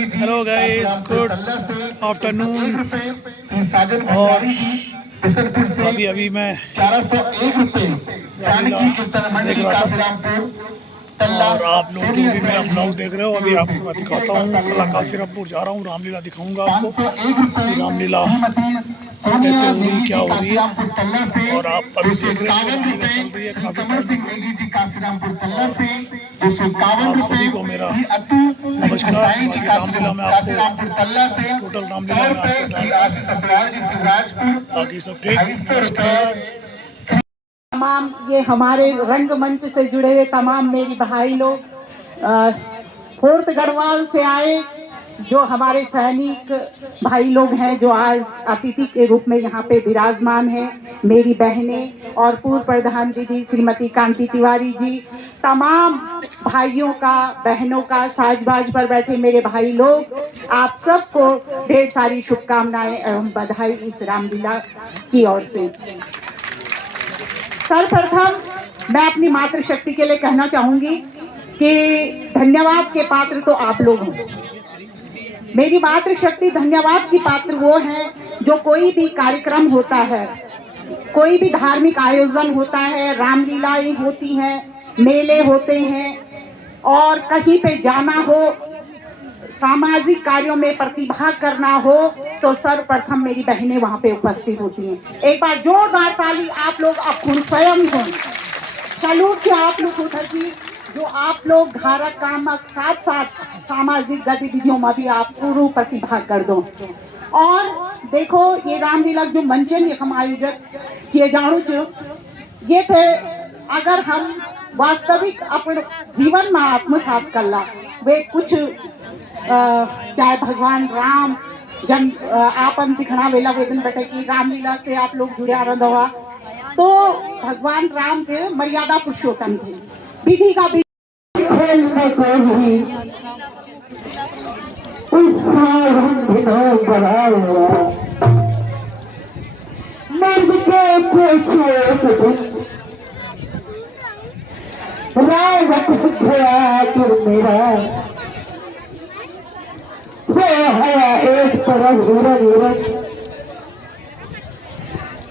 Hello guys, good afternoon. और अभी अभी मैं रामलीला देख रहा था और आप लोग जो भी मेरा ब्लॉग देख रहे हो, अभी आपको मैं दिखाता हूँ। कल काशीरामपुर जा रहा हूँ, रामलीला दिखाऊंगा आपको कि रामलीला कैसे हो रही, क्या हो रही है। और आप अभी देख रहे हो रामलीला चल रही है काफी टाइम और आप सभी को मेरा नमस्कार। बाकी रामलीला में आपको टोटल रामलीला में आपको डालूंगा। बाकी सब ठीक, नमस्कार। तमाम ये हमारे रंगमंच से जुड़े हुए तमाम मेरी भाई लोग, फोर्थ गढ़वाल से आए जो हमारे सैनिक भाई लोग हैं, जो आज अतिथि के रूप में यहाँ पे विराजमान हैं, मेरी बहनें और पूर्व प्रधान दीदी श्रीमती कांति तिवारी जी, तमाम भाइयों का, बहनों का, साजबाज पर बैठे मेरे भाई लोग, आप सबको ढेर सारी शुभकामनाएं एवं बधाई इस रामलीला की ओर से। सर्वप्रथम मैं अपनी मातृशक्ति के लिए कहना चाहूंगी कि धन्यवाद के पात्र तो आप लोग हैं। मेरी मातृशक्ति धन्यवाद की पात्र वो है जो कोई भी कार्यक्रम होता है, कोई भी धार्मिक आयोजन होता है, रामलीलाएं होती हैं, मेले होते हैं और कहीं पे जाना हो, सामाजिक कार्यों में प्रतिभाग करना हो, तो सर्वप्रथम मेरी बहनें वहां पे उपस्थित होती हैं। एक बार जोरदार ताली आप लोग अब खुद स्वयं हो। सैल्यूट है आप लोग उधर की, जो आप लोग धारक कामक साथ साथ सामाजिक गतिविधियों में भी आप पूर्ण प्रतिभाग कर दो। और देखो ये रामलीला जो मंचन हम आयोजक किए जाणु ये थे, अगर हम वास्तविक अपने जीवन में आत्मसात कर ला, वे कुछ चाहे भगवान राम जन आपन दिखना वेला वेदन बेटे की रामलीला से आप लोग जुड़े रहा, तो भगवान राम के मर्यादा पुरुषोत्तम थे, विधि का भी खेलने को भी बढ़ा हुआ मर्द के पीछे राय मेरा वो है एक तरफ उरग उरग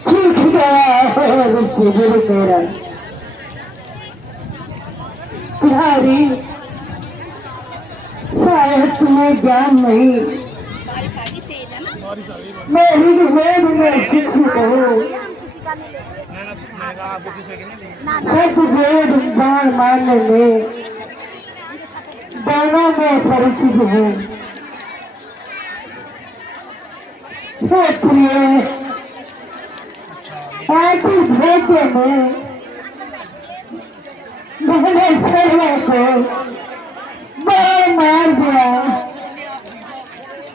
चूक गया है शिविर मेरा। तुम्हारी शायद तुम्हें ज्ञान नहीं, मेरी वेद में शिक्षित हो, सब वेद बाण मारने में बाणों में परिचित हूँ। हे प्रिय ऐसी भेजे में मैंने सर्वे को बाण मार दिया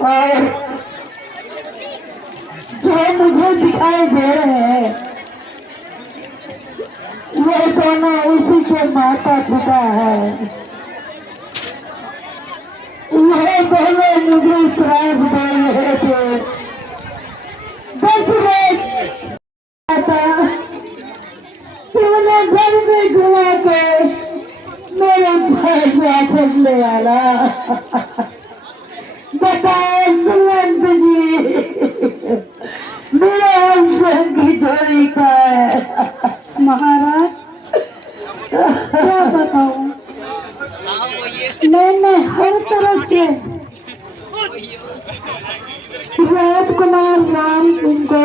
और जो मुझे दिखाई दे रहे हैं वो दोनों उसी के माता पिता है। वह दोनों मुझे श्राप दे रहे थे, 10 लोग तुमने घर में घुमा के मेरे फैसला ले आला। बताए सुमंत जी, मेरा की चोरी का है। महाराज क्या बताऊं, मैंने हर तरफ से राजकुमार राम सिंह को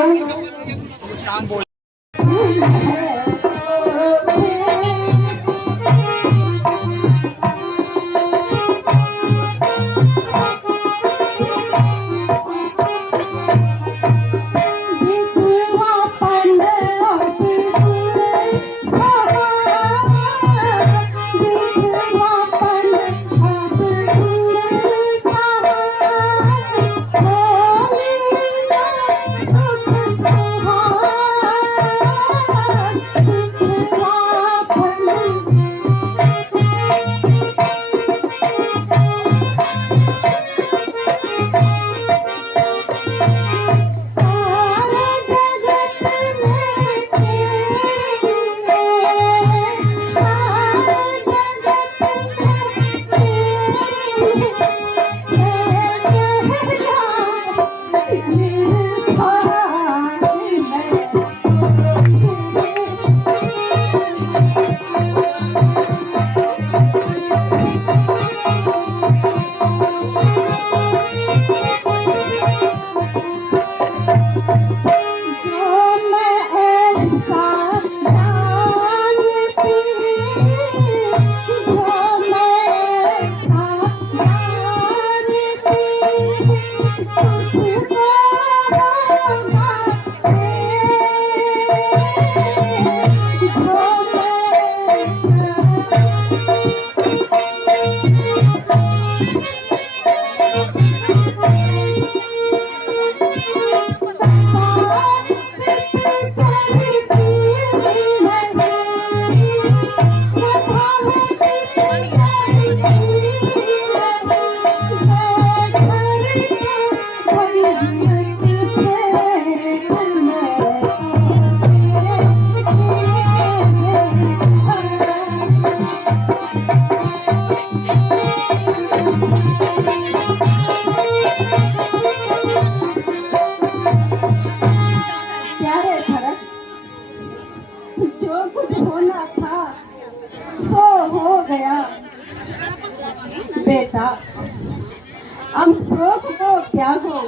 अब शोक को त्यागो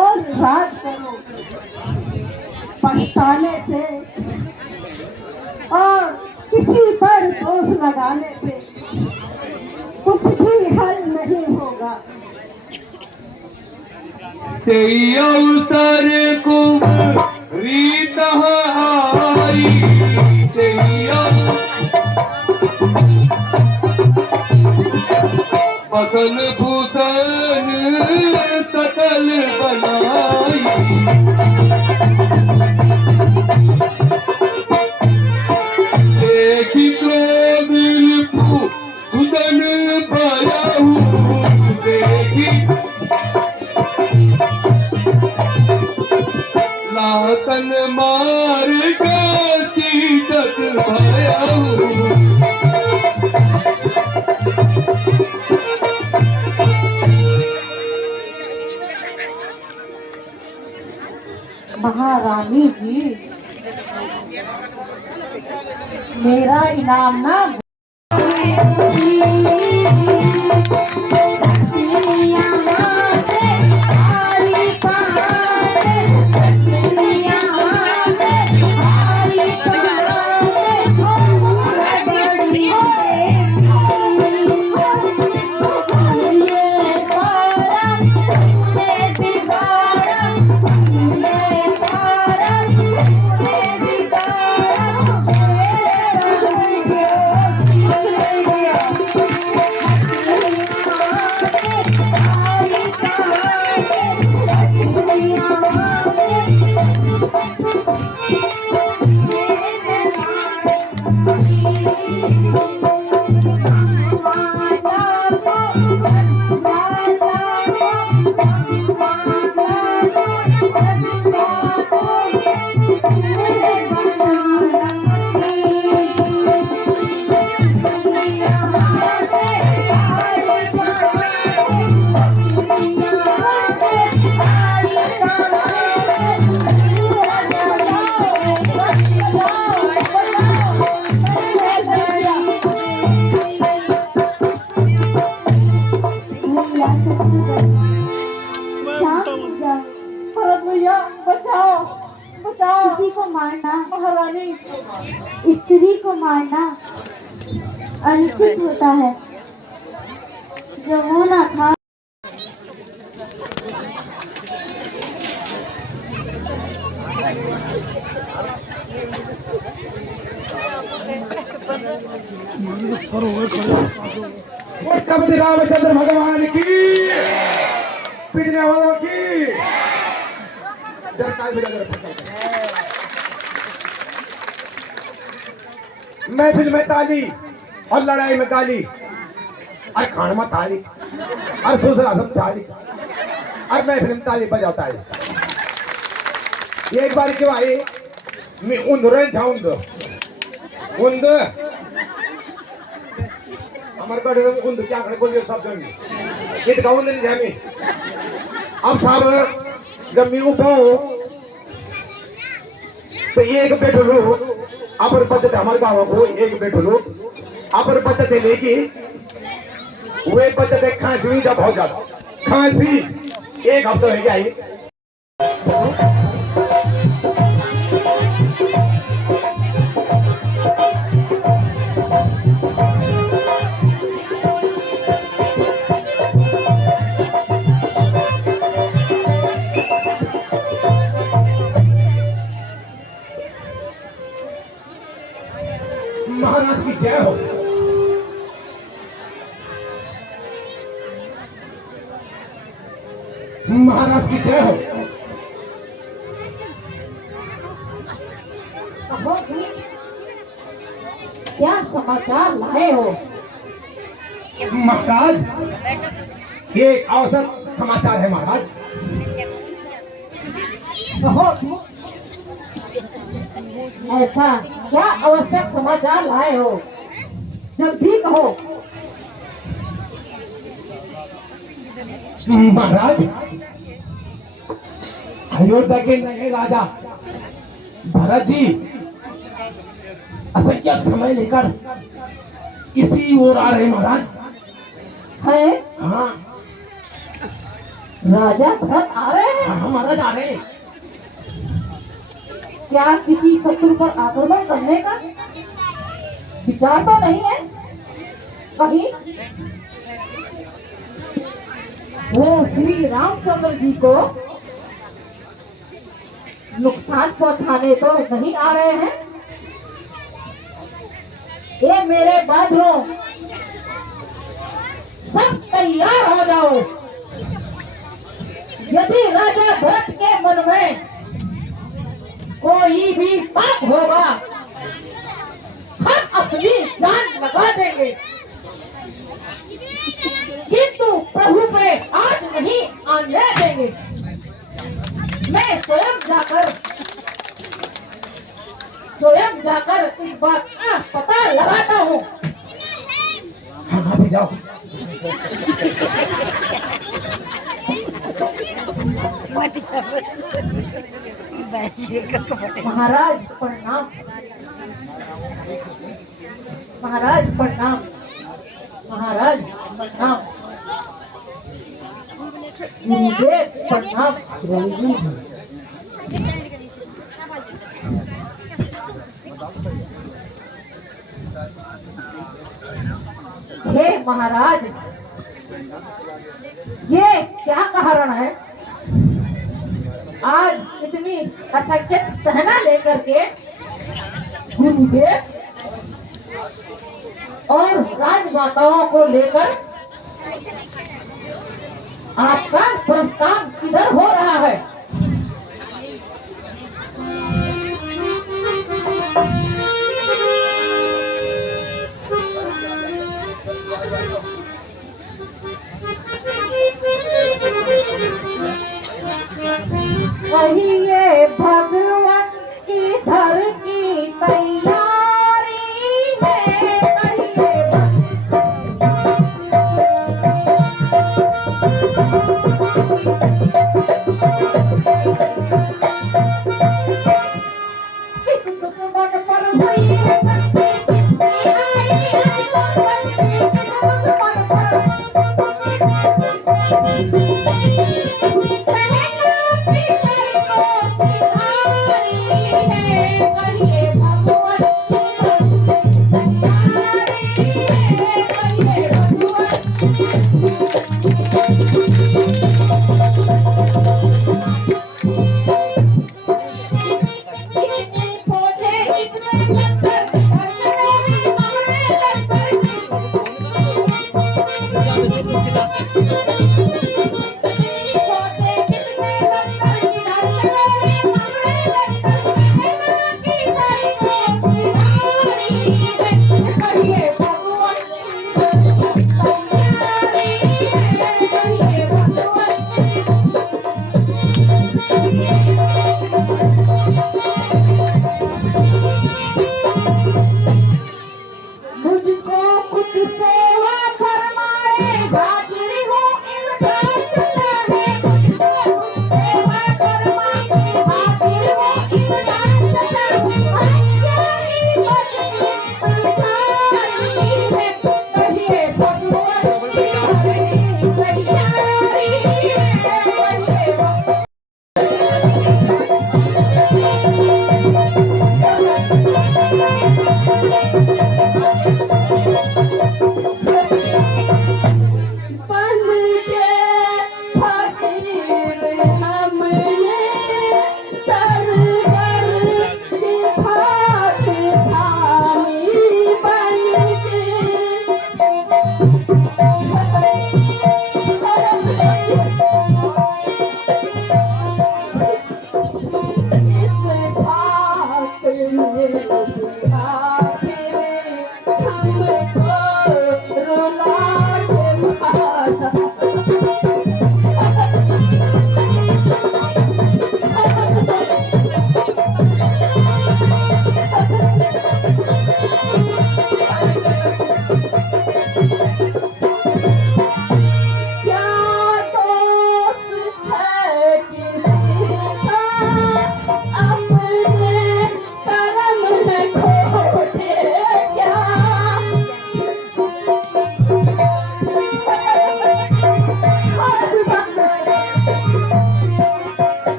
और राज करो। पछताने से और किसी पर दोष लगाने से कुछ भी हल नहीं होगा। तेई अवसर कुम रीत आई, तेई फसल भूषण सकल बनाई। देखी क्रोध रिपु सुदन भयहु, देखी लातन मार का सीतत भयहु। महारानी जी, मेरा इनाम ना किसी को मारना महारानी, स्त्री को मारना अनुचित होता है। जो होना था हमारे तो सर हो गए खड़े, कहाँ से हो गए? कवि रामचंद्र भगवान की, पिछले वालों की। महफिल में ताली और लड़ाई में गाली, और खान में ताली और दूसरा सब ताली, और महफिल में ताली बजाता है। एक बार क्यों आई मैं उन्द जाऊंद उन्द हमारे कड़े उन्द क्या करे बोलिए सब जन ये तो गाउंड नहीं जामी। अब साहब जब मैं उठाऊं तो एक बैठो लो अपर पद्धति हमारे गाँव को एक बैठो लो अपर पद्धति लेके वे पद्धति खांसी जब हो जाता खांसी एक हफ्ता हो गया ही। महाराज की जय हो। महाराज की जय हो। क्या समाचार लाए हो? महाराज ये औसत समाचार है महाराज। ऐसा क्या आवश्यक समाचार लाए हो? जल्दी कहो। महाराज अयोध्या के नए राजा भरत जी असंख्य समय लेकर इसी ओर आ रहे महाराज। है? हाँ राजा भरत आ रहे हैं। हाँ महाराज आ रहे हैं। क्या किसी शत्रु पर आक्रमण करने का विचार तो नहीं है कहीं? वो श्री रामचंद्र जी को नुकसान पहुंचाने तो नहीं आ रहे हैं? ये मेरे बादलों, सब तैयार हो जाओ। यदि राजा भरत के मन में कोई भी पाप होगा, हम अपनी जान लगा देंगे, किंतु प्रभु पे आज नहीं आने देंगे। मैं स्वयं जाकर इस बात का पता लगाता हूँ। हाँ भी जाओ। महाराज प्रणाम। महाराज प्रणाम। महाराज प्रणाम। गुरुदेव प्रणाम। हे महाराज, ये क्या कारण है? आज इतनी असंख्यक सहना लेकर के गुरुदेव और राजमाताओं को लेकर आपका प्रस्थान किधर हो रहा है? कहिए भगवान की धर की तैयारी है। किस दुश्मन पर हुई है शक्ति कितनी आई है, किस दुश्मन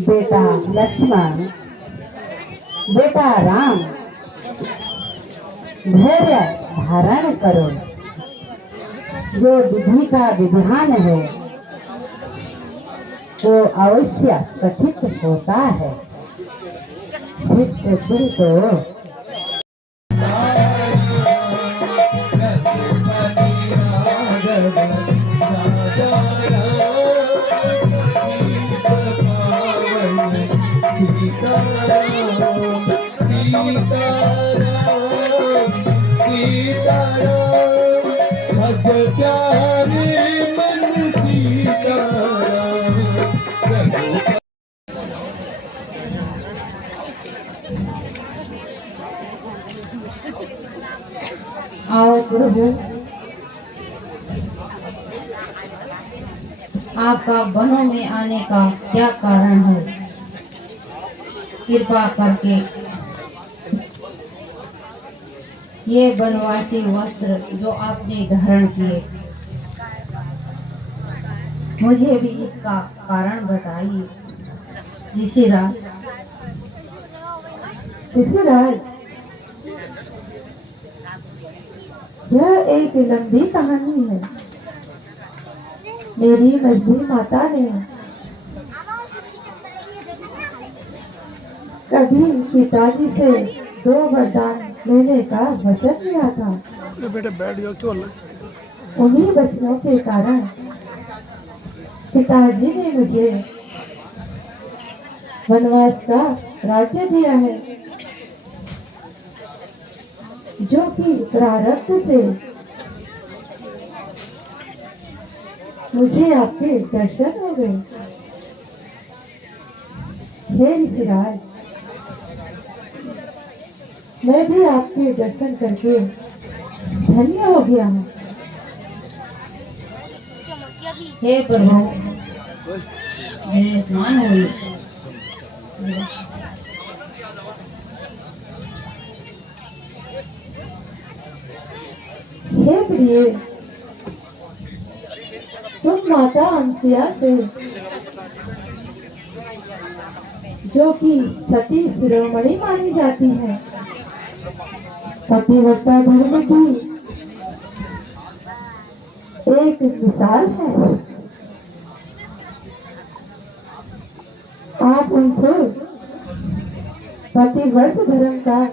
बेटा लक्ष्मण, बेटा राम, धैर्य धारण करो। जो विधि का विधान है वो अवश्य कथित होता है। फिर तो आओ प्रभु, आपका वनों में आने का क्या कारण है? कृपा करके ये वनवासी वस्त्र जो आपने धारण किए, मुझे भी इसका कारण बताइए। ऋषिराज, यह एक लंबी कहानी है। मेरी मजदूर माता ने कभी पिताजी से 2 वरदान लेने का वचन लिया था। बेटे बैठ जाओ, क्यों अलग? उन्हीं वचनों के कारण पिताजी ने मुझे वनवास का राज्य दिया है, जो कि प्रारब्ध से मुझे आपके दर्शन हो गए। हे ऋषिराज, मैं भी आपके दर्शन करके धन्य हो गया हूँ। हे प्रभु, मेरे स्नान हुई। हे प्रिय, तुम माता अंशिया से, जो कि सती शिरोमणि मानी जाती है, पतिव्रता धर्म की एक मिसाल है। आप उनसे पतिव्रत धर्म का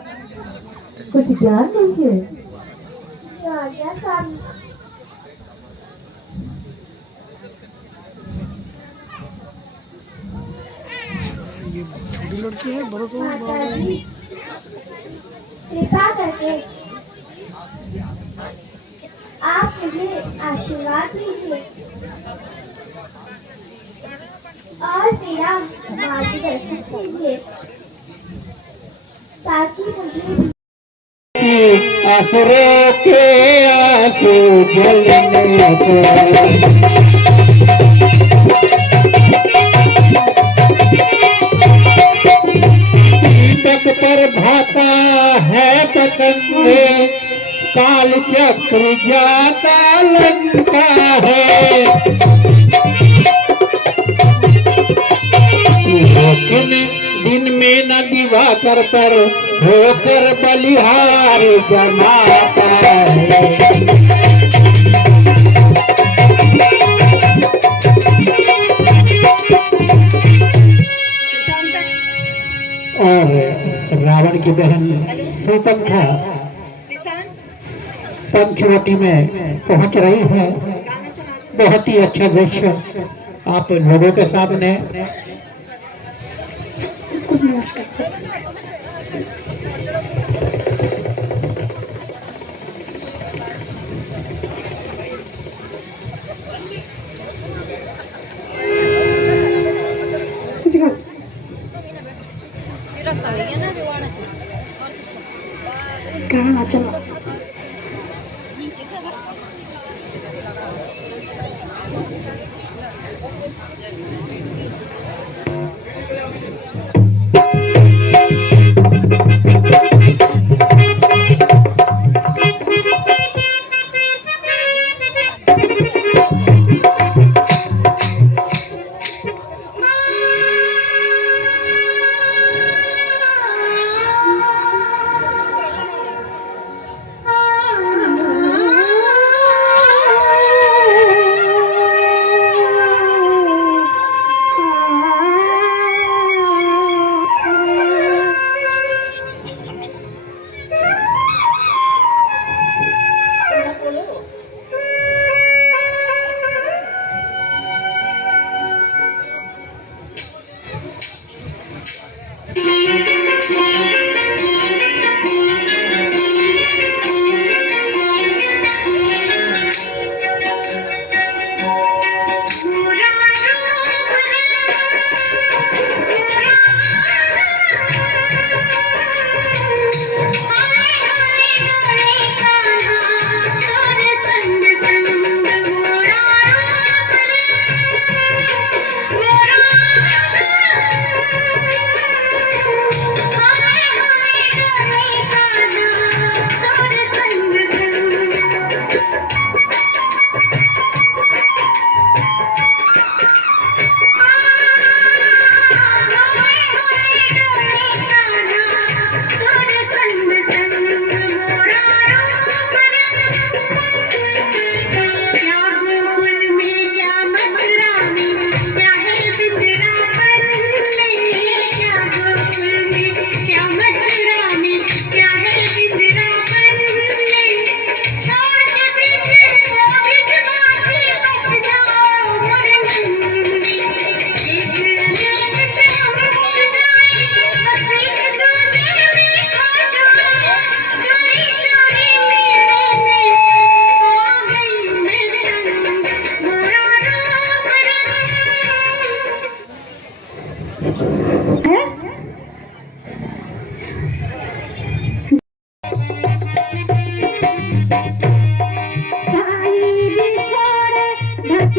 कुछ ज्ञान लीजिए। ये छोटी लड़की है, बड़ा तो कृपा करके आप मुझे आशीर्वाद दीजिए और मेरा मार्गदर्शन कीजिए, ताकि मुझे असुरों के आंसू झलने को दीपक पर भाता है पतंग, काल चक्र जाता लंका है। लेकिन दिन में न दिवाकर पर होकर बलिहार जमाता है। और रावण की बहन सुपंखा पंचवटी में पहुंच रही है। बहुत ही अच्छा दृश्य आप लोगों के सामने।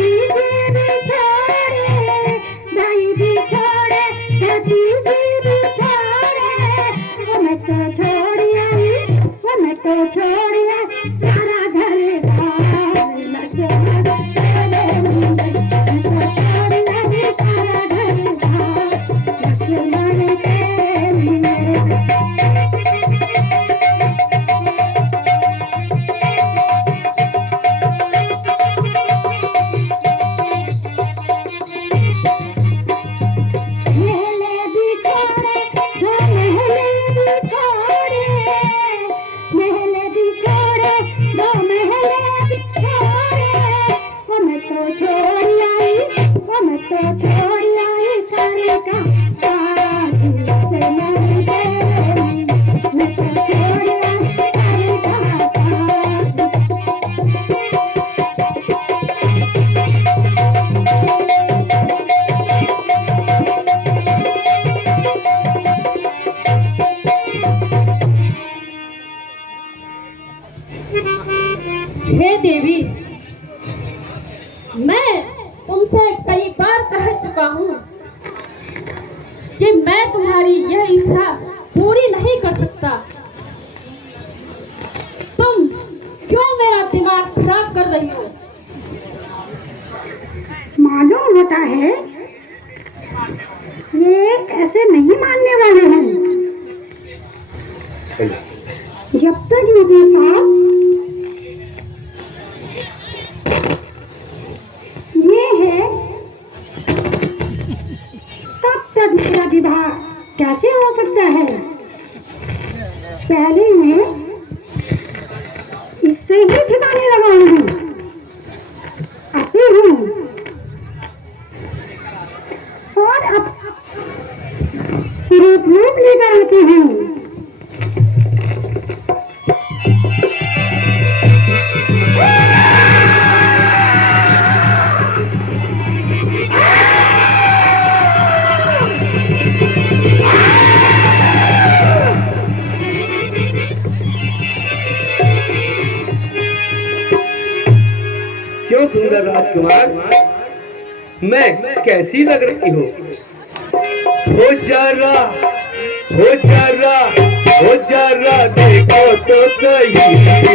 भी छोड़े, भाई भी छोड़े, भतीजी भी छोड़े, वो मैं तो छोड़ आई, वो मैं तो छोड़ आई सारा घर बार। मैं तो छोड़ आई सारा घर बार। हे देवी, मैं तुमसे कई बार कह चुका हूँ कि मैं तुम्हारी यह इच्छा पूरी नहीं कर सकता। तुम क्यों मेरा दिमाग खराब कर रही हो? मालूम होता है ये ऐसे नहीं मानने वाले हैं। जब तक इनके साथ ये है तब तक मेरा विवाह कैसे हो सकता है? पहले मैं इससे ही ठिकाने लगाऊंगी। आती हूँ और अब रूप लेकर आती हूँ। क्यों सुंदर राजकुमार, मैं कैसी लग रही हूँ? हो जरा, हो जरा, हो जरा देखो तो सही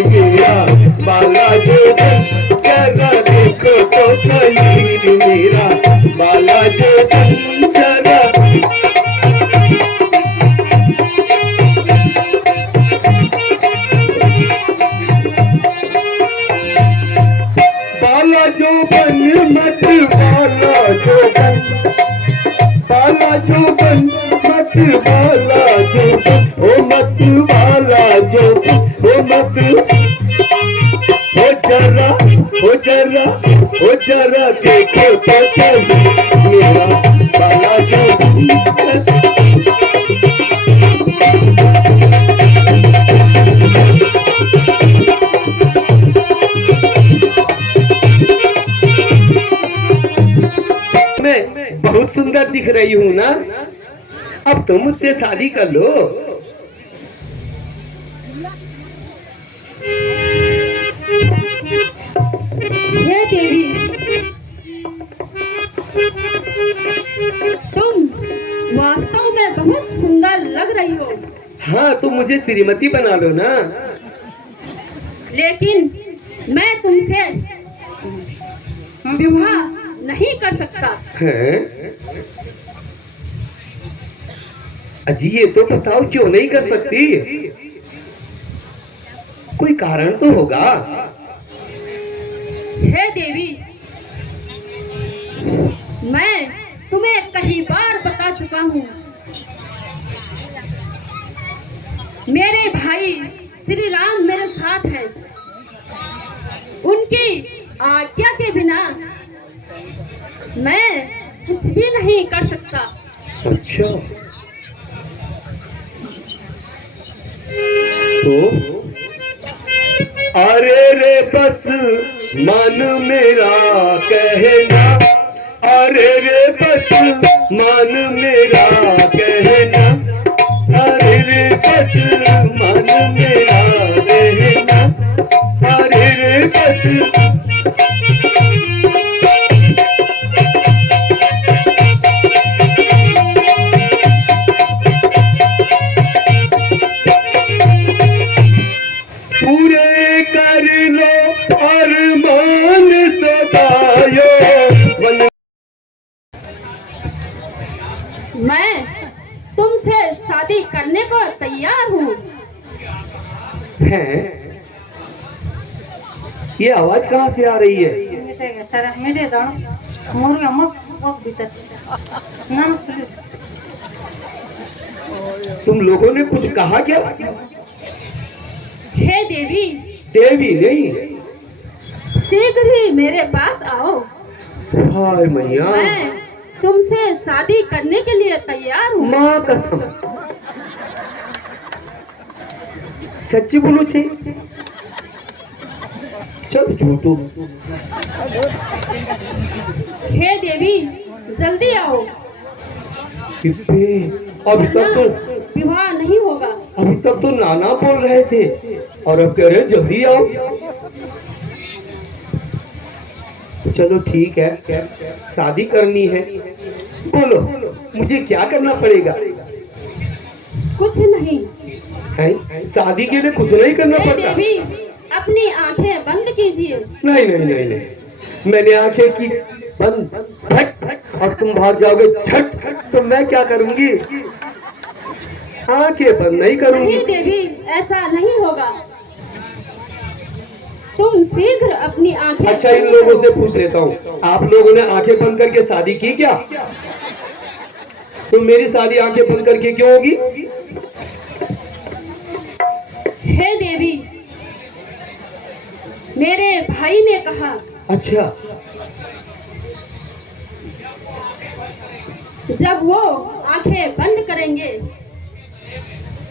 मेरा बाला जो जरा देखो तो सही मेरा बाला जो जरा। बाला जो बन मत बाला जो बन, बाला जो बन मत बाला जो बन, ओ मत बाला जो बन, ओ मत। हो जरा, हो जरा, हो जरा देखो तो सही मेरा बाला जो बन। मैं बहुत सुंदर दिख रही हूँ ना? अब तुम मुझसे शादी कर लो। हे देवी, तुम वास्तव में बहुत सुंदर लग रही हो। हाँ, तुम मुझे श्रीमती बना लो ना। लेकिन मैं तुमसे विवाह नहीं कर सकता। हैं? अजी ये तो बताओ क्यों नहीं कर सकती? कोई कारण तो होगा। हे देवी, मैं तुम्हें कई बार बता चुका हूँ, मेरे भाई श्री राम मेरे साथ हैं। उनकी आज्ञा के बिना मैं कुछ भी नहीं कर सकता। अच्छा, तो अरे रे बस मन मेरा कहना, अरे रे बस मन मेरा कहना, अरे रे बस मन मेरा कहना, अरे रे बस। हैं, ये आवाज कहाँ से आ रही है? तुम लोगों ने कुछ कहा क्या? हे देवी, देवी नहीं, शीघ्र ही मेरे पास आओ। हाय मैया, मैं तुमसे शादी करने के लिए तैयार हूँ। माँ कसम, सच्ची बोलो छे? चल झूठो। हे देवी, जल्दी आओ। अभी तक तो विवाह नहीं होगा। अभी तक तो नाना बोल रहे थे और अब कह रहे जल्दी आओ। चलो ठीक है, शादी करनी है, बोलो मुझे क्या करना पड़ेगा? कुछ नहीं। है? शादी के लिए कुछ नहीं करना हे पड़ता? देवी, अपनी आंखें बंद कीजिए। नहीं नहीं नहीं नहीं, मैंने आंखें की बंद फट और तुम भाग जाओगे झट, तो मैं क्या करूंगी? आंखें बंद नहीं करूंगी। नहीं देवी, ऐसा नहीं होगा। तुम शीघ्र अपनी आंखें। अच्छा, इन लोगों से पूछ लेता हूँ, आप लोगों ने आंखें बंद करके शादी की क्या? तो मेरी शादी आंखें बंद करके क्यों होगी? हे देवी, मेरे भाई ने कहा। अच्छा, जब वो आंखें बंद करेंगे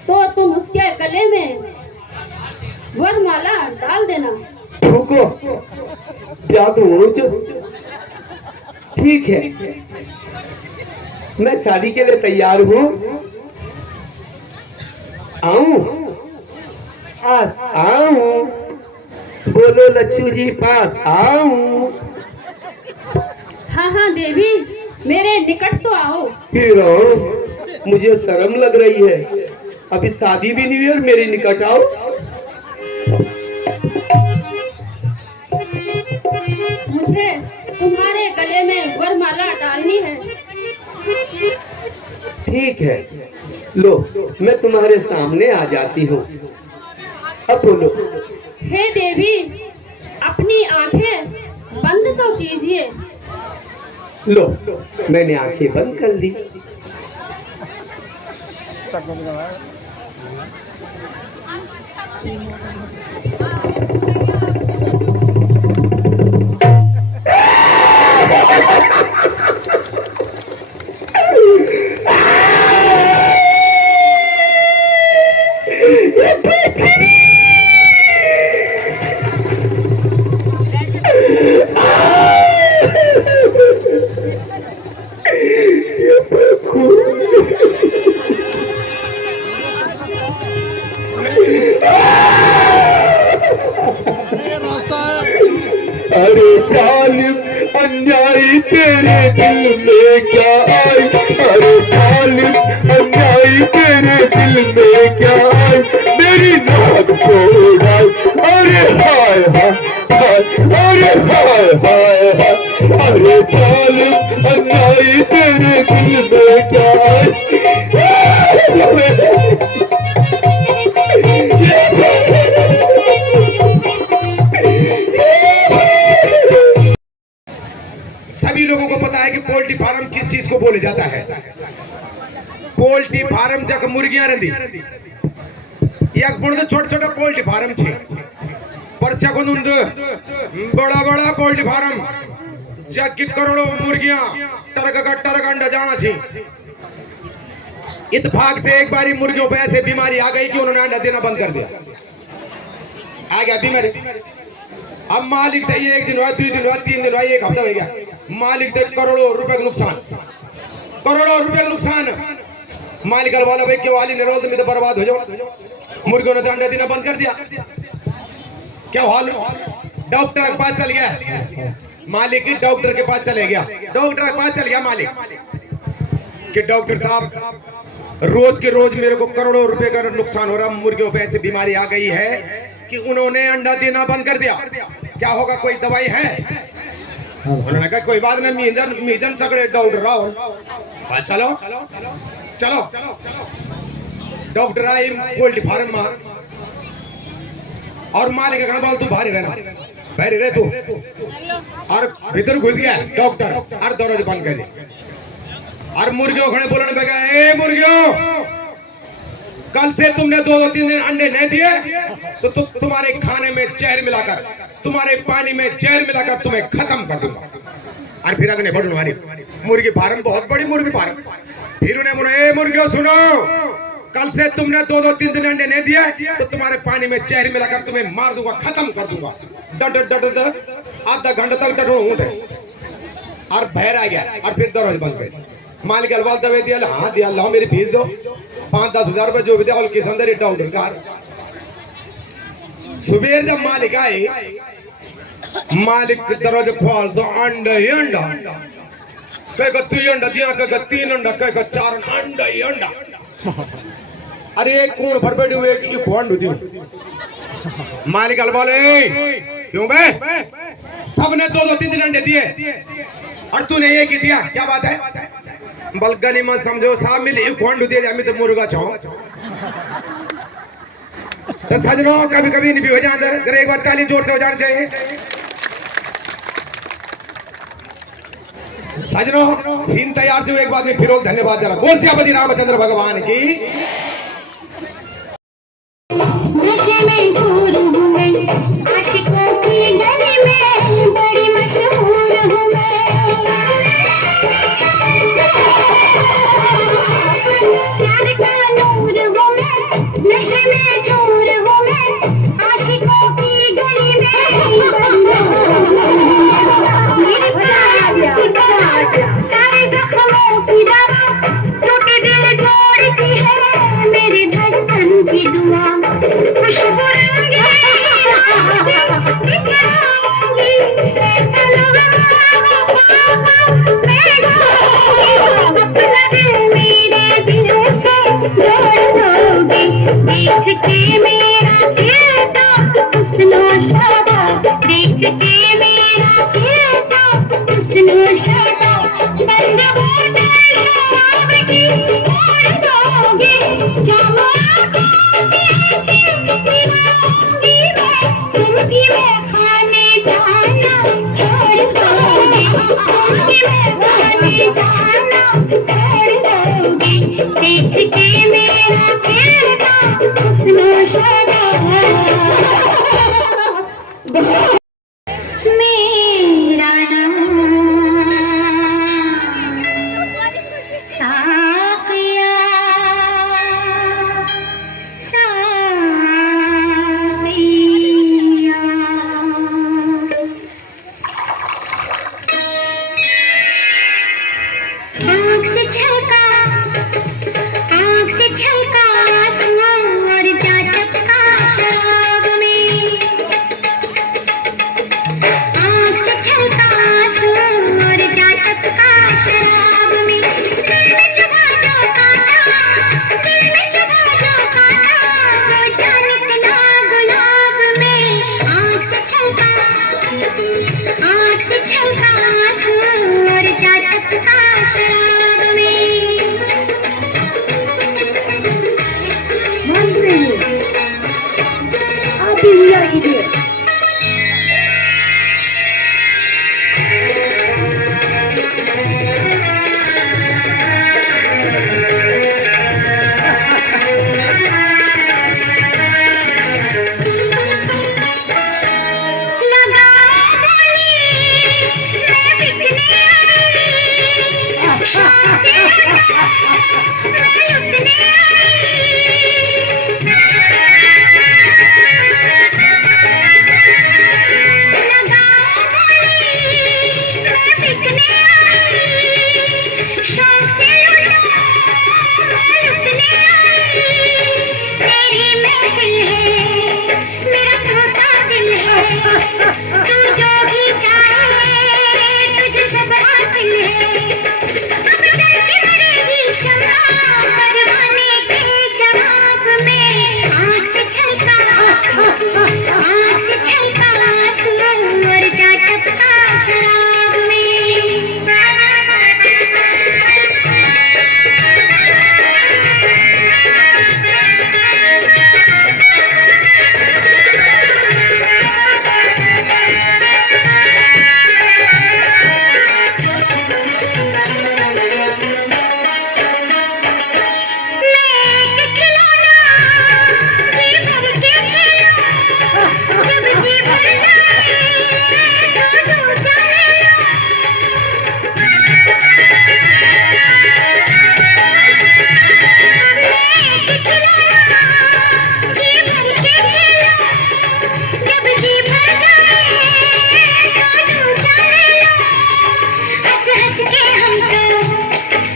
तो तुम उसके गले में वरमाला डाल देना। रुको, क्या तो होना चाहिए। ठीक है, मैं शादी के लिए तैयार हूँ। आऊं? पास आऊं? बोलो लच्छू जी, पास आऊं? हाँ हाँ देवी, मेरे निकट तो आओ। फिर मुझे शर्म लग रही है, अभी शादी भी नहीं हुई और मेरे निकट आओ। मुझे तुम्हारे गले में वरमाला डालनी है। ठीक है, लो मैं तुम्हारे सामने आ जाती हूँ। अब बोलो। हे देवी, अपनी आंखें बंद तो कीजिए। लो, मैंने आंखें बंद कर दी। अरे जालिम अन्यायी तेरे दिल में क्या आई? अरे जालिम अन्यायी तेरे दिल में क्या आई? मेरी नाक को उड़ाई। अरे हाय हाय हाय, अरे हाय हाय हाय, अरे जालिम अन्यायी तेरे दिल में क्या आई? सभी लोगों को पता है कि पोल्ट्री फार्म किस चीज को बोले जाता है। पोल्ट्री फार्म जब मुर्गियां रही एक छोटे छोटे पोल्ट्री फार्म छे, पर बड़ा बड़ा पोल्ट्री फार्म जग की करोड़ों मुर्गियां टरक अंडा जाना छे। इत्तेफाक से एक बारी मुर्गियों पे ऐसे बीमारी आ गई कि उन्होंने अंडा देना बंद कर दिया। आ गया बीमारी। अब मालिक थे एक दिन हुआ, 2 दिन हुआ, 3 दिन हुआ, 1 हफ्ता हो गया, मालिक थे करोड़ों रुपए का नुकसान, करोड़ों रुपए का नुकसान। मालिक वाला भाई क्यों वाली निरोध में तो बर्बाद हो जाओ। मुर्गियों ने अंडा देना बंद कर दिया। क्या हाल? डॉक्टर के पास चल गया मालिक, डॉक्टर के पास चले गया, डॉक्टर के पास चल गया मालिक कि डॉक्टर साहब रोज के रोज मेरे को करोड़ों रुपए का नुकसान हो रहा, मुर्गियों पे ऐसी बीमारी आ गई है कि उन्होंने अंडा देना बंद कर दिया, क्या होगा? कोई दवाई है? उन्होंने कहा कोई बात नहीं, मीजन सगड़े डॉक्टर आओ। चलो चलो डॉक्टर आए पोल्ट्री फार्म में, और मालिक का बोल तू बाहर रहना, बाहर रह तू। और भीतर घुस गया डॉक्टर और दरवाजा बंद कर दिया। और मुर्गियों खड़े बोलने पे कहा, ए मुर्गियों, कल से तुमने 2-3 दिन अंडे नहीं दिए तो तुम्हारे खाने में जहर मिलाकर, तुम्हारे पानी में जहर मिलाकर तुम्हें खत्म कर दूंगा। और फिर अगले बढ़ हमारी मुर्गी फार्म, बहुत बड़ी मुर्गी फार्म। फिर उन्हें बोला, ए मुर्गियों सुनो, कल से तुमने 2-3 दिन अंडे नहीं दिए तो तुम्हारे पानी में जहर मिलाकर तुम्हें मार दूंगा, खत्म कर दूंगा। डट आधा घंटा तक डटो हूं और बहर आ गया। और फिर दरवाजा बंद कर। मालिक अलवाल दवे दिया, हाँ दिया, लाओ मेरी फीस दो, 5-10 हजार रुपए जो भी दिया। किस अंदर डॉक्टर का सुबह जब मालिक आए, मालिक दरवाजा खोल तो अंडा ही अंडा, कह 3 अंडा दिया, कह 3 अंडा, कह 4 अंडा ही अंडा। अरे एक कौन भर बैठे हुए एक अंडू दियो। मालिक अल बोले, क्यों बे, सबने 2-3 दिन अंडे दिए और तूने एक ही दिया, क्या बात है? बलगनी मत समझो, साहब मिले एक अंडू दिए, मैं तो मुर्गा चाहूं। तो सजनों कभी कभी नहीं भी हो जाता, जरा एक बार ताली जोर से हो जाना चाहिए। सजनों सीन तैयार जो एक बात में फिर धन्यवाद जरा बोल सियापति रामचंद्र भगवान की। नशे में दूर हूँ मैं, आशिकों की गली में बड़ी मशहूर हूँ मैं। प्यार का नूर हूँ मैं, नशे में चूर हूँ मैं, आशिकों की गली में सारे जख्मों की दवा, टूटे दिल जोड़ती है मेरी धड़कन की दुआ। खुशबू रंगी अपना दिल मेरे दिल से जोड़ दोगे, देख के मेरा चेहरा हुस्नो शादा, देख के मेरा चेहरा हुस्नो शादा। बंद होते शराब की छोड़ दोगे, जामो चुमकी में खाने जाना छोड़ दोगे, चुमकी में खाने जाना छोड़ दोगे, देख के मेरा चेहरा हुस्नो शादा। मेरा नाम साकिया, आँख से छलका आसमां और जा टपका शराब में, आँख से छलका आसमां और जा टपका शराब में। दिल में चुभा जो कांटा, दिल में चुभा जो कांटा, वो जा निकला गुलाब में। आँख से छलका आसमां और जा टपका शराब में।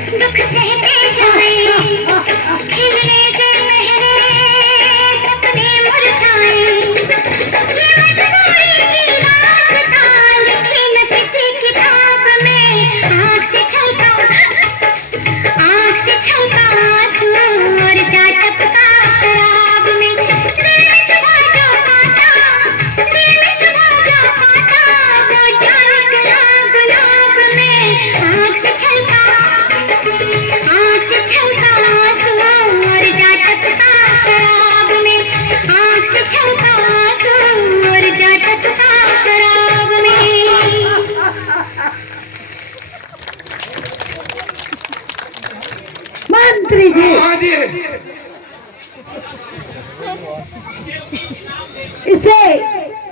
दुख सहते जाए, खिलने से मेरे सपने मुरझाए। ये मजबूरी की दास्तां लिखी न किसी किताब में, आँख से छलका आंसू और जा टपका शराब में। दिल में चुभा जो कांटा, दिल में चुभा जो कांटा, वो जाने गुलाब गुलाब में। आँख से छलका आंसू और जा टपका शराब में। आँख से छलका आंसू और जा टपका शराब में। मंत्री जी, हाँ जी, इसे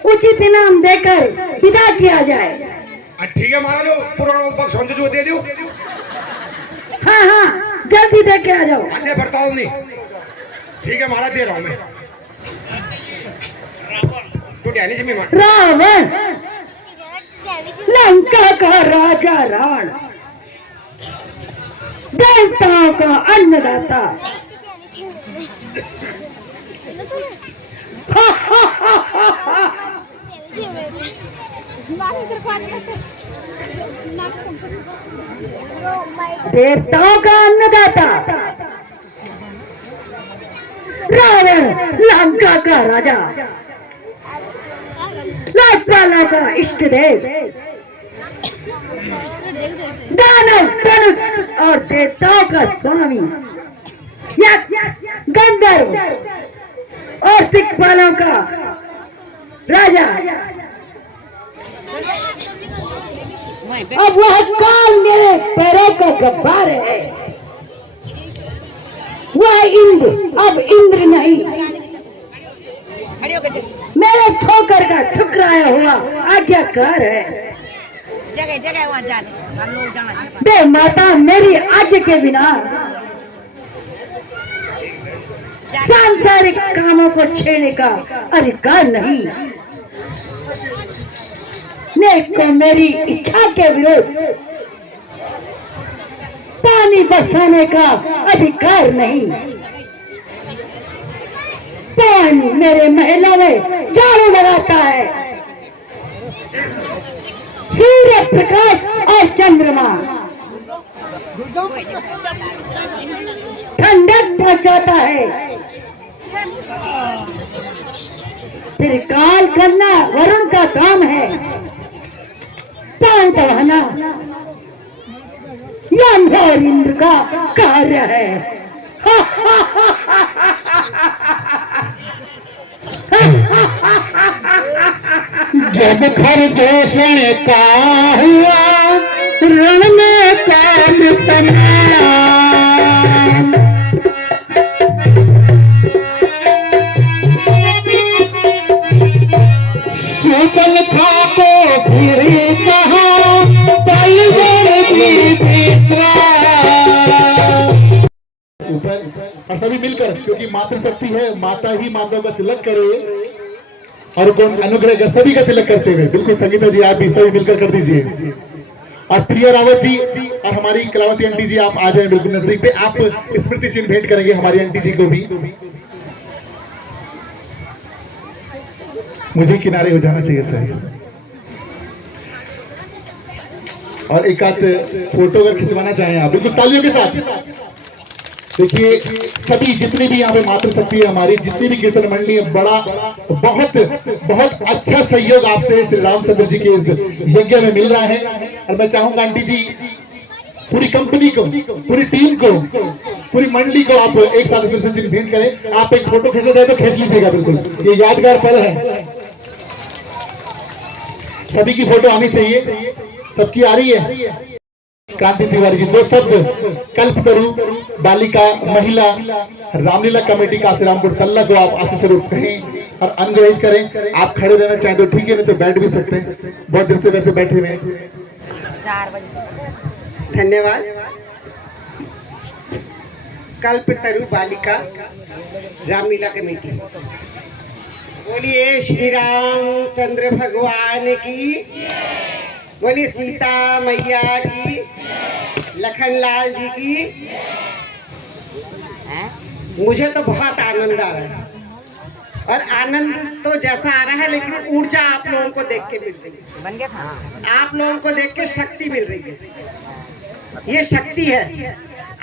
उचित इनाम देकर विदा किया जाए। ठीक है महाराज, पुराना बक्स जो दे दो। हाँ हाँ, जल्दी दे के आ जाओ। अच्छा बर्ताव नहीं, ठीक है महाराज, दे रहा हूँ मैं। तो डैनी जी में रावण, लंका का राजा रावण, देवताओं का अन्नदाता, देवताओं का अन्नदाता, रावण लंका का राजा, लोकपालों का इष्ट देव, दानव तनुज और देवताओं का स्वामी, यक्ष गंधर्व और दिक्पालों का राजा। अब वह कौन मेरे पैरों का गब्बार है? वह इंद्र अब इंद्र नहीं, मेरे ठोकर का ठुकराया हुआ आज्ञाकार है। जगह जगह वहाँ जाने, हम लोग जाना। दे माता, मेरी आज्ञा के बिना सांसारिक कामों को छेड़ने का अधिकार नहीं। नेक को मेरी इच्छा के विरुद्ध पानी बरसाने का अधिकार नहीं। पान मेरे महलों में झाड़ू लगाता है। सूर्य प्रकाश और चंद्रमा ठंडक पहुंचाता है। फिर काल करना वरुण का काम है। पांव दबाना यम और इंद्र का कार्य है। जब खरदूषण का हुआ रण में काम तमाम, सूपन खा को फिर कहा तलवर भी विश्राम। ऊपर और सभी मिलकर, क्योंकि मातृशक्ति है, माता ही माता का तिलक करे और कौन अनुग्रह का सभी का तिलक करते हुए। बिल्कुल संगीता जी, आप भी सभी मिलकर कर दीजिए। और प्रिया रावत जी और हमारी कलावती आंटी जी, आप आ जाए बिल्कुल नजदीक पे। आप स्मृति चिन्ह भेंट करेंगे हमारी आंटी जी को भी। मुझे किनारे हो जाना चाहिए सर। और एक आध फोटो अगर खिंचवाना चाहें आप, बिल्कुल तालियों के साथ। देखिए सभी जितनी भी यहाँ पे मातृशक्ति है हमारी, जितनी भी कीर्तन मंडली है, बड़ा बहुत बहुत अच्छा सहयोग आपसे श्री रामचंद्र जी के इस यज्ञ में मिल रहा है। और मैं चाहूंगा आंटी जी, पूरी कंपनी को, पूरी टीम को, पूरी मंडली को आप एक साथ चिन्ह भेंट करें। आप एक फोटो खींचना चाहे तो खींच लीजिएगा, बिल्कुल ये यादगार पल है। सभी की फोटो आनी चाहिए। सबकी आ रही है? क्रांति तिवारी जी, दो शब्द कल्पतरु बालिका महिला रामलीला कमेटी काशीरामपुर तल्ला को आप आशीष स्वरूप कहें और अनुग्रहित करें। आप खड़े रहना चाहें तो ठीक है, नहीं तो बैठ भी सकते हैं, बहुत देर से वैसे बैठे हुए हैं। धन्यवाद। कल्पतरु बालिका रामलीला कमेटी, बोलिए श्री रामचंद्र भगवान की, बोलिए सीता मैया की, लखन लखन लाल जी की। मुझे तो बहुत आनंद आ रहा है, और आनंद तो जैसा आ रहा है, लेकिन ऊर्जा आप लोगों को देख के मिल रही है, आप लोगों को देख के शक्ति मिल रही है। ये शक्ति है,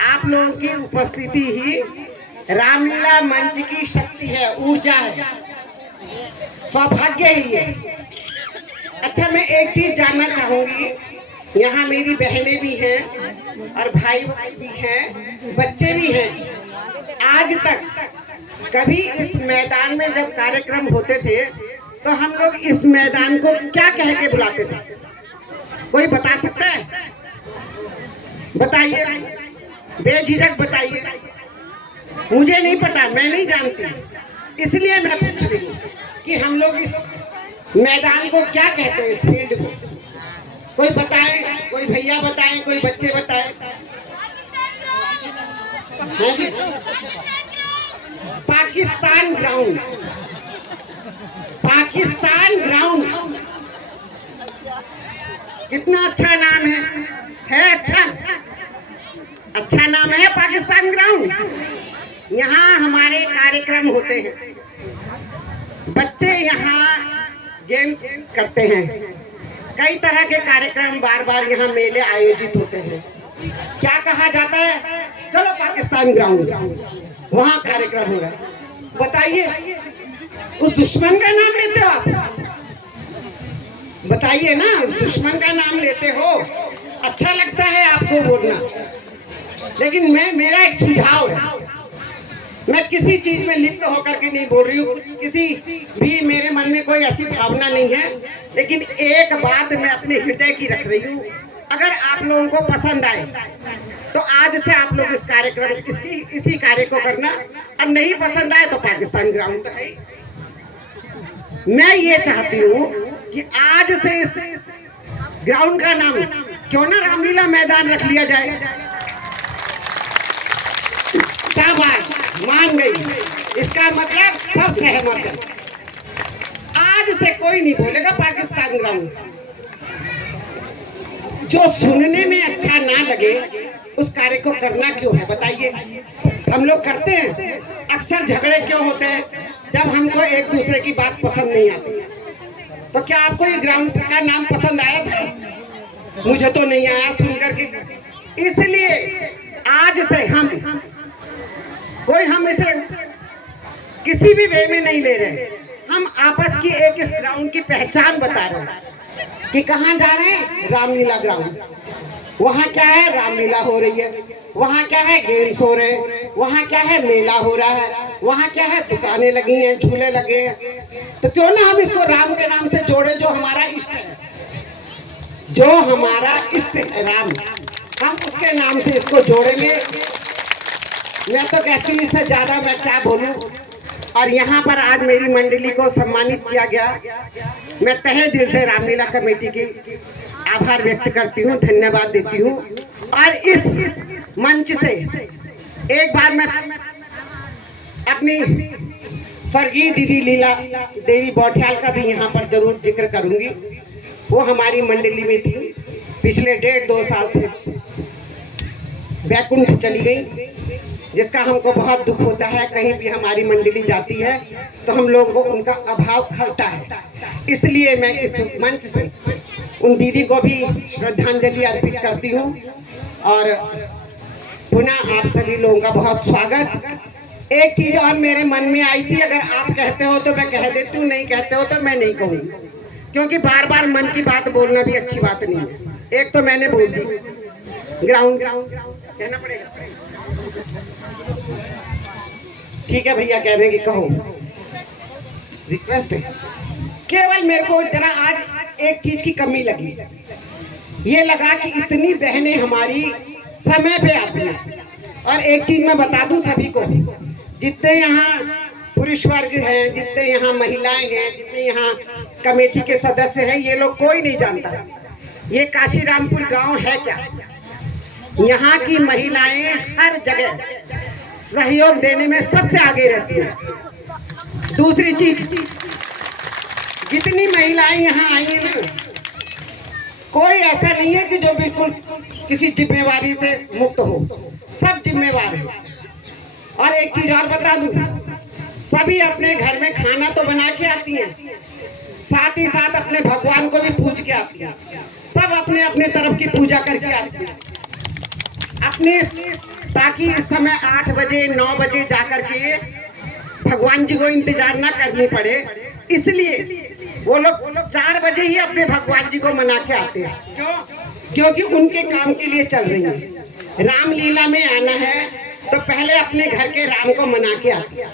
आप लोगों की उपस्थिति ही रामलीला मंच की शक्ति है, ऊर्जा है, सौभाग्य ही है। अच्छा, मैं एक चीज जानना चाहूंगी, यहाँ मेरी बहनें भी हैं और भाई भी हैं, बच्चे भी हैं। आज तक कभी इस मैदान में जब कार्यक्रम होते थे तो हम लोग इस मैदान को क्या कह के बुलाते थे? कोई बता सकता है? बताइए, बेझिझक बताइए। मुझे नहीं पता, मैं नहीं जानती, इसलिए मैं पूछ रही हूँ कि हम लोग इस मैदान को क्या कहते हैं, इस फील्ड को? कोई बताए, कोई भैया बताएं, कोई बच्चे बताएं। हाँ जी, पाकिस्तान ग्राउंड, पाकिस्तान ग्राउंड, कितना अच्छा नाम है अच्छा, अच्छा नाम है पाकिस्तान ग्राउंड। यहाँ हमारे कार्यक्रम होते हैं, बच्चे यहाँ गेम्स करते हैं, कई तरह के कार्यक्रम, बार बार यहाँ मेले आयोजित होते हैं। क्या कहा जाता है? चलो पाकिस्तान ग्राउंड, वहाँ कार्यक्रम हो रहा है। बताइए, उस दुश्मन का नाम लेते हो आप? बताइए ना, उस दुश्मन का नाम लेते हो, अच्छा लगता है आपको बोलना, लेकिन मेरा एक सुझाव है, मैं किसी चीज में लिप्त होकर के नहीं बोल रही हूँ, किसी भी मेरे मन में कोई ऐसी भावना नहीं है, लेकिन एक बात मैं अपने हृदय की रख रही हूँ। अगर आप लोगों को पसंद आए तो आज से आप लोग इस कार्यक्रम, इसी कार्य को करना, और नहीं पसंद आए तो पाकिस्तान ग्राउंड तो है। मैं ये चाहती हूँ कि आज से इस ग्राउंड का नाम क्यों ना रामलीला मैदान रख लिया जाए। शाबाश, मान गई, इसका मतलब सब सहमत है। आज से कोई नहीं बोलेगा पाकिस्तान ग्राउंड। जो सुनने में अच्छा ना लगे उस कार्य को करना क्यों है? बताइए। हम लोग करते हैं, अक्सर झगड़े क्यों होते हैं? जब हमको एक दूसरे की बात पसंद नहीं आती। तो क्या आपको ये ग्राउंड का नाम पसंद आया था? मुझे तो नहीं आया सुन करके। इसलिए आज से हम इसे किसी भी वे में नहीं ले रहे, हम आपस की एक इस ग्राउंड की पहचान बता रहे हैं कि कहाँ जा रहे हैं, रामलीला ग्राउंड। वहाँ क्या है, रामलीला हो रही है। वहाँ क्या है, गेम्स हो रहे हैं। वहाँ क्या है, मेला हो रहा है। वहाँ क्या है, दुकानें लगी हैं, झूले लगे हैं। तो क्यों ना हम इसको राम के नाम से जोड़े, जो हमारा इष्ट है, जो हमारा इष्ट है राम, हम उसके नाम से इसको जोड़ेंगे। मैं तो कहती हूँ, इससे ज्यादा मैं क्या बोलूँ। और यहाँ पर आज मेरी मंडली को सम्मानित किया गया, मैं तहे दिल से रामलीला कमेटी की आभार व्यक्त करती हूँ, धन्यवाद देती हूँ। और इस मंच से एक बार मैं अपनी स्वर्गीय दीदी लीला देवी बौठियाल का भी यहाँ पर जरूर जिक्र करूँगी। वो हमारी मंडली में थी, पिछले 1.5-2 साल से वैकुंठ चली गई, जिसका हमको बहुत दुख होता है। कहीं भी हमारी मंडली जाती है तो हम लोगों को उनका अभाव खलता है। इसलिए मैं इस मंच से उन दीदी को भी श्रद्धांजलि अर्पित करती हूँ। और पुनः आप सभी लोगों का बहुत स्वागत। एक चीज और मेरे मन में आई थी, अगर आप कहते हो तो मैं कह देती हूँ, नहीं कहते हो तो मैं नहीं कहूँगी, क्योंकि बार बार मन की बात बोलना भी अच्छी बात नहीं है। एक तो मैंने बोल दी, ग्राउंड कहना पड़ेगा। ठीक है भैया, कहने की कहो, रिक्वेस्ट है। केवल मेरे को जरा आज एक चीज की कमी लगी, ये लगा कि इतनी बहनें हमारी समय पे आती हैं। और एक चीज मैं बता दूं सभी को, जितने यहाँ पुरुष वर्ग हैं, जितने यहाँ महिलाएं हैं, जितने यहाँ कमेटी के सदस्य हैं, ये लोग कोई नहीं जानता ये काशीरामपुर गांव है क्या। यहाँ की महिलाएं हर जगह सहयोग देने में सबसे आगे रहती हैं। दूसरी चीज, जितनी महिलाएं यहाँ आई हैं ना, कोई ऐसा नहीं है कि जो बिल्कुल किसी जिम्मेवारी से मुक्त हो, सब जिम्मेवार है। और एक चीज और बता दूं, सभी अपने घर में खाना तो बना के आती हैं, साथ ही साथ अपने भगवान को भी पूज के आती हैं। सब अपने अपने तरफ की पूजा करके आती हैं अपने, ताकि इस समय 8 बजे 9 बजे जाकर के भगवान जी को इंतजार ना करनी पड़े, इसलिए वो लोग 4 बजे ही अपने भगवान जी को मना के आते हैं। क्यों? क्योंकि उनके काम के लिए चल रही है। रामलीला में आना है तो पहले अपने घर के राम को मना के आते हैं,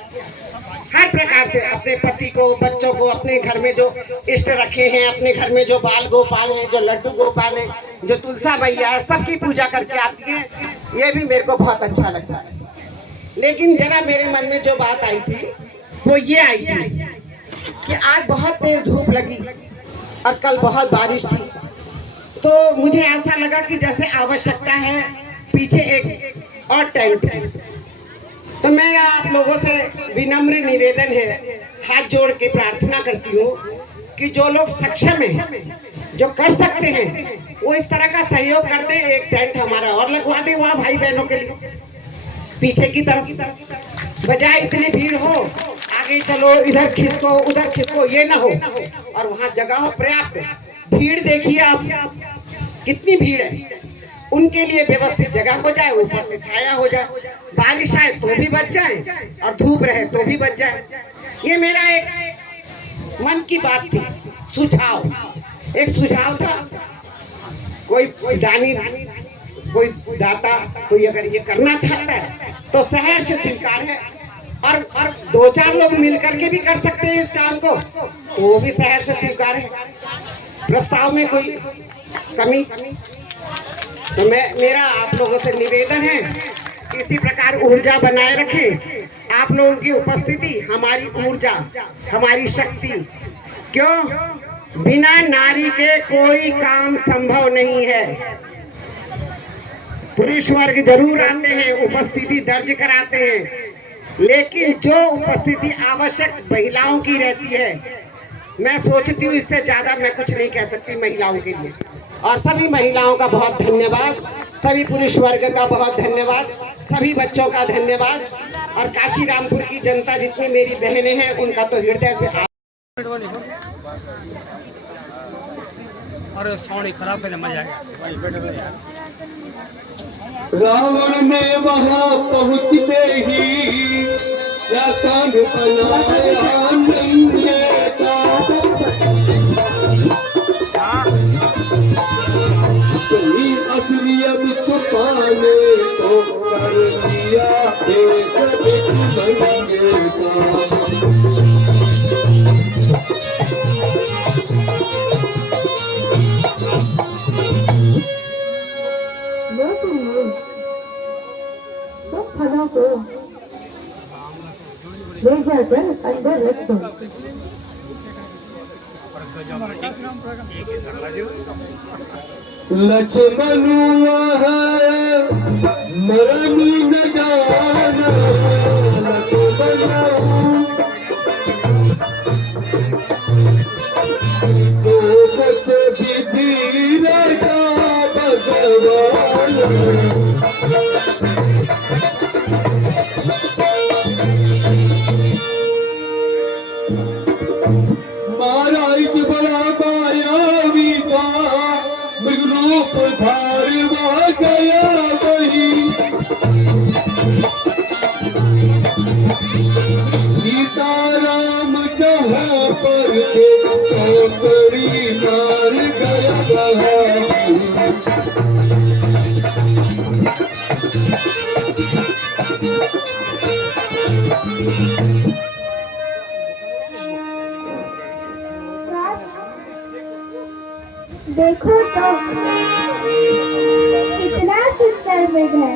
हर प्रकार से अपने पति को, बच्चों को, अपने घर में जो इष्ट रखे हैं, अपने घर में जो बाल गोपाल हैं, जो लड्डू गोपाल हैं, जो तुलसा मैया है, सबकी पूजा करके आती है। ये भी मेरे को बहुत अच्छा लगता है। लेकिन जरा मेरे मन में जो बात आई थी वो ये आई थी कि आज बहुत तेज धूप लगी और कल बहुत बारिश थी, तो मुझे ऐसा लगा कि जैसे आवश्यकता है पीछे एक और टेंट है। तो मेरा आप लोगों से विनम्र निवेदन है, हाथ जोड़ के प्रार्थना करती हूँ कि जो लोग सक्षम हैं, जो कर सकते हैं, वो इस तरह का सहयोग करते हैं। एक टेंट हमारा और लगवा दे वहाँ भाई बहनों के लिए, पीछे की तरफ, बजाय इतनी भीड़ हो, आगे चलो, इधर खिसको उधर खिसको, ये ना हो, और वहाँ जगह हो पर्याप्त। भीड़ देखिए आप कितनी भीड़ है, उनके लिए व्यवस्थित जगह हो जाए, ऊपर से छाया हो जाए, बारिश आए तो भी बच जाए और धूप रहे तो भी बच जाए। ये मेरा एक मन की बात थी, सुझाव, एक सुझाव था। कोई दानी, कोई दाता, कोई अगर ये करना चाहता है तो शहर से स्वीकार है, और 2-4 लोग मिलकर के भी कर सकते हैं इस काम को, तो वो भी शहर से स्वीकार है। प्रस्ताव में कोई कमी, तो मेरा आप लोगों से निवेदन है कि इसी प्रकार ऊर्जा बनाए रखें। आप लोगों की उपस्थिति हमारी ऊर्जा, हमारी शक्ति। क्यों? बिना नारी के कोई काम संभव नहीं है। पुरुष वर्ग जरूर आते हैं, उपस्थिति दर्ज कराते हैं, लेकिन जो उपस्थिति आवश्यक महिलाओं की रहती है, मैं सोचती हूँ इससे ज्यादा मैं कुछ नहीं कह सकती महिलाओं के लिए। और सभी महिलाओं का बहुत धन्यवाद, सभी पुरुष वर्ग का बहुत धन्यवाद, सभी बच्चों का धन्यवाद, और काशी रामपुर की जनता जितनी मेरी बहनें हैं उनका तो हृदय से अरे साउंड खराब है, मजा आएगा। रावण ने वहां पहुंचते ही आसान बनाया नन्हे का, कहीं असलियत छुपाने को कर दिया एक नन्हे का। फलों को ले जाकर अंदर रख दो। लक्ष्मण मरनी न जाना, लक्ष्मण तो बच विधि राजा भगवान। महाराज बड़ा मायावी था, मृगरूप धारवा गया वही, सीताराम जहाँ पर थे चौकड़ी मार गया वही। देखो तो कितना सुंदर मृग है।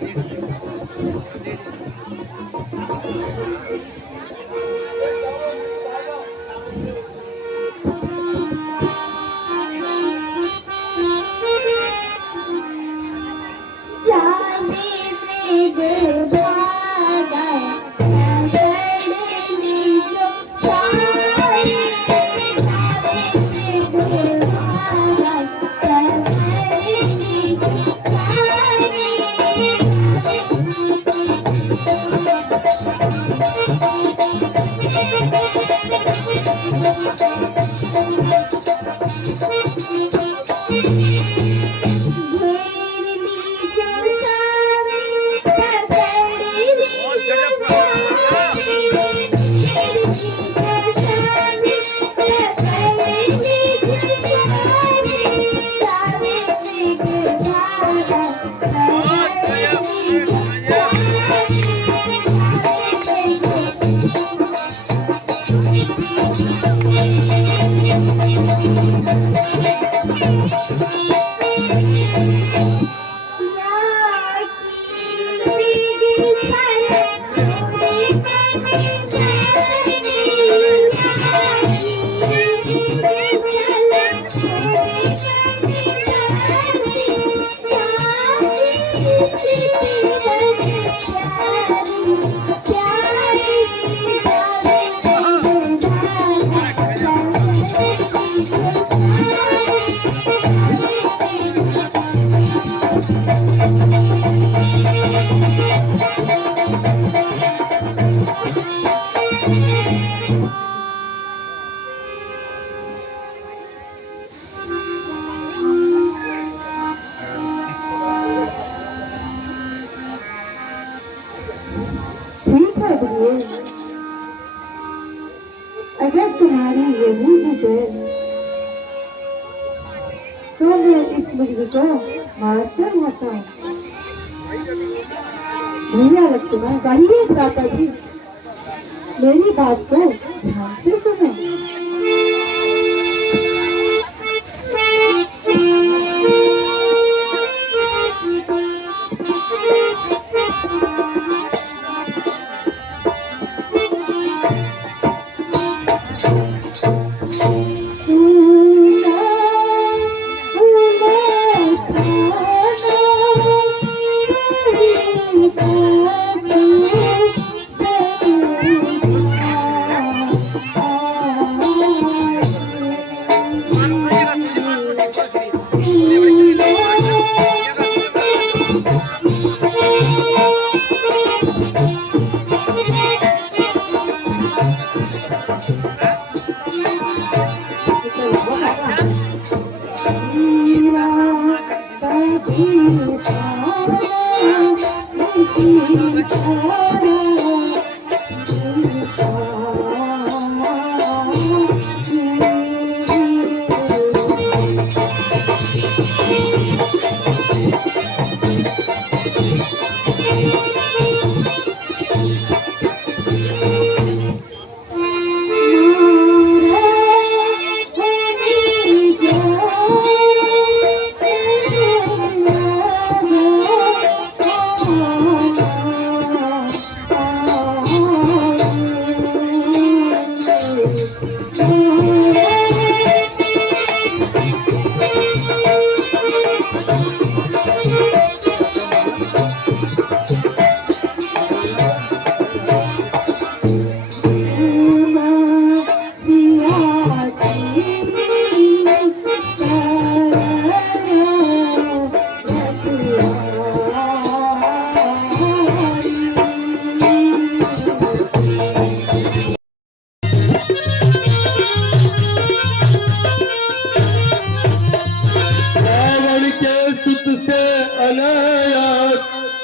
ठीक है गुरु, अगर तुम्हारी यही जिद है तो मैं इस मुर्गी को मार कर खाता हूँ। भैया लक्ष्मण कहिए दाता जी, मेरी बात को ध्यान से सुनो।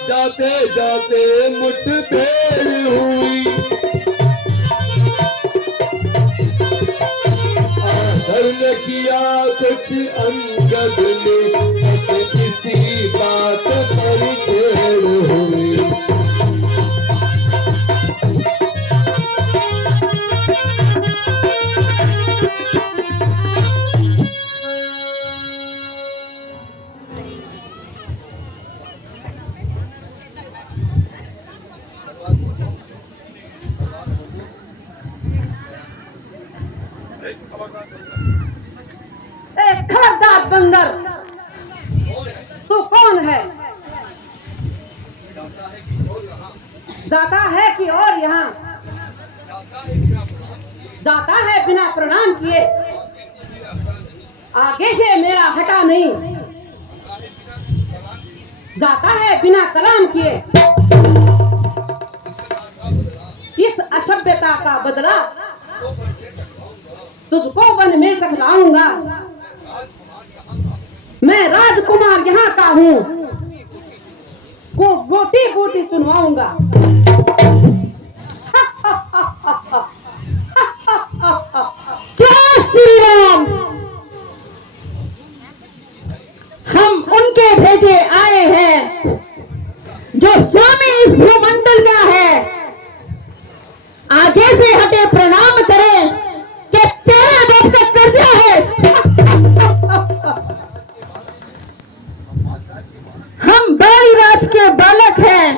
जाते जाते मुठभेड़ हुई, आदर न किया कुछ अंगद ने, बस किसी बात पर छेड़ हुई। बंदर, तू कौन है? जाता है कि और यहाँ जाता है बिना प्रणाम किए, आगे से मेरा हटा नहीं, जाता है बिना कलाम किए। इस असभ्यता का बदला तुझको वन में चखलाऊंगा। मैं राजकुमार यहाँ का हूँ, को बोटी बोटी सुनवाऊंगा। जय श्री राम। हम उनके भेजे आए हैं जो स्वामी इस भूमंडल का है। आगे से हटे प्रणाम करें कि तेरे बाप का कर्जा है। हम बारी राज के बालक हैं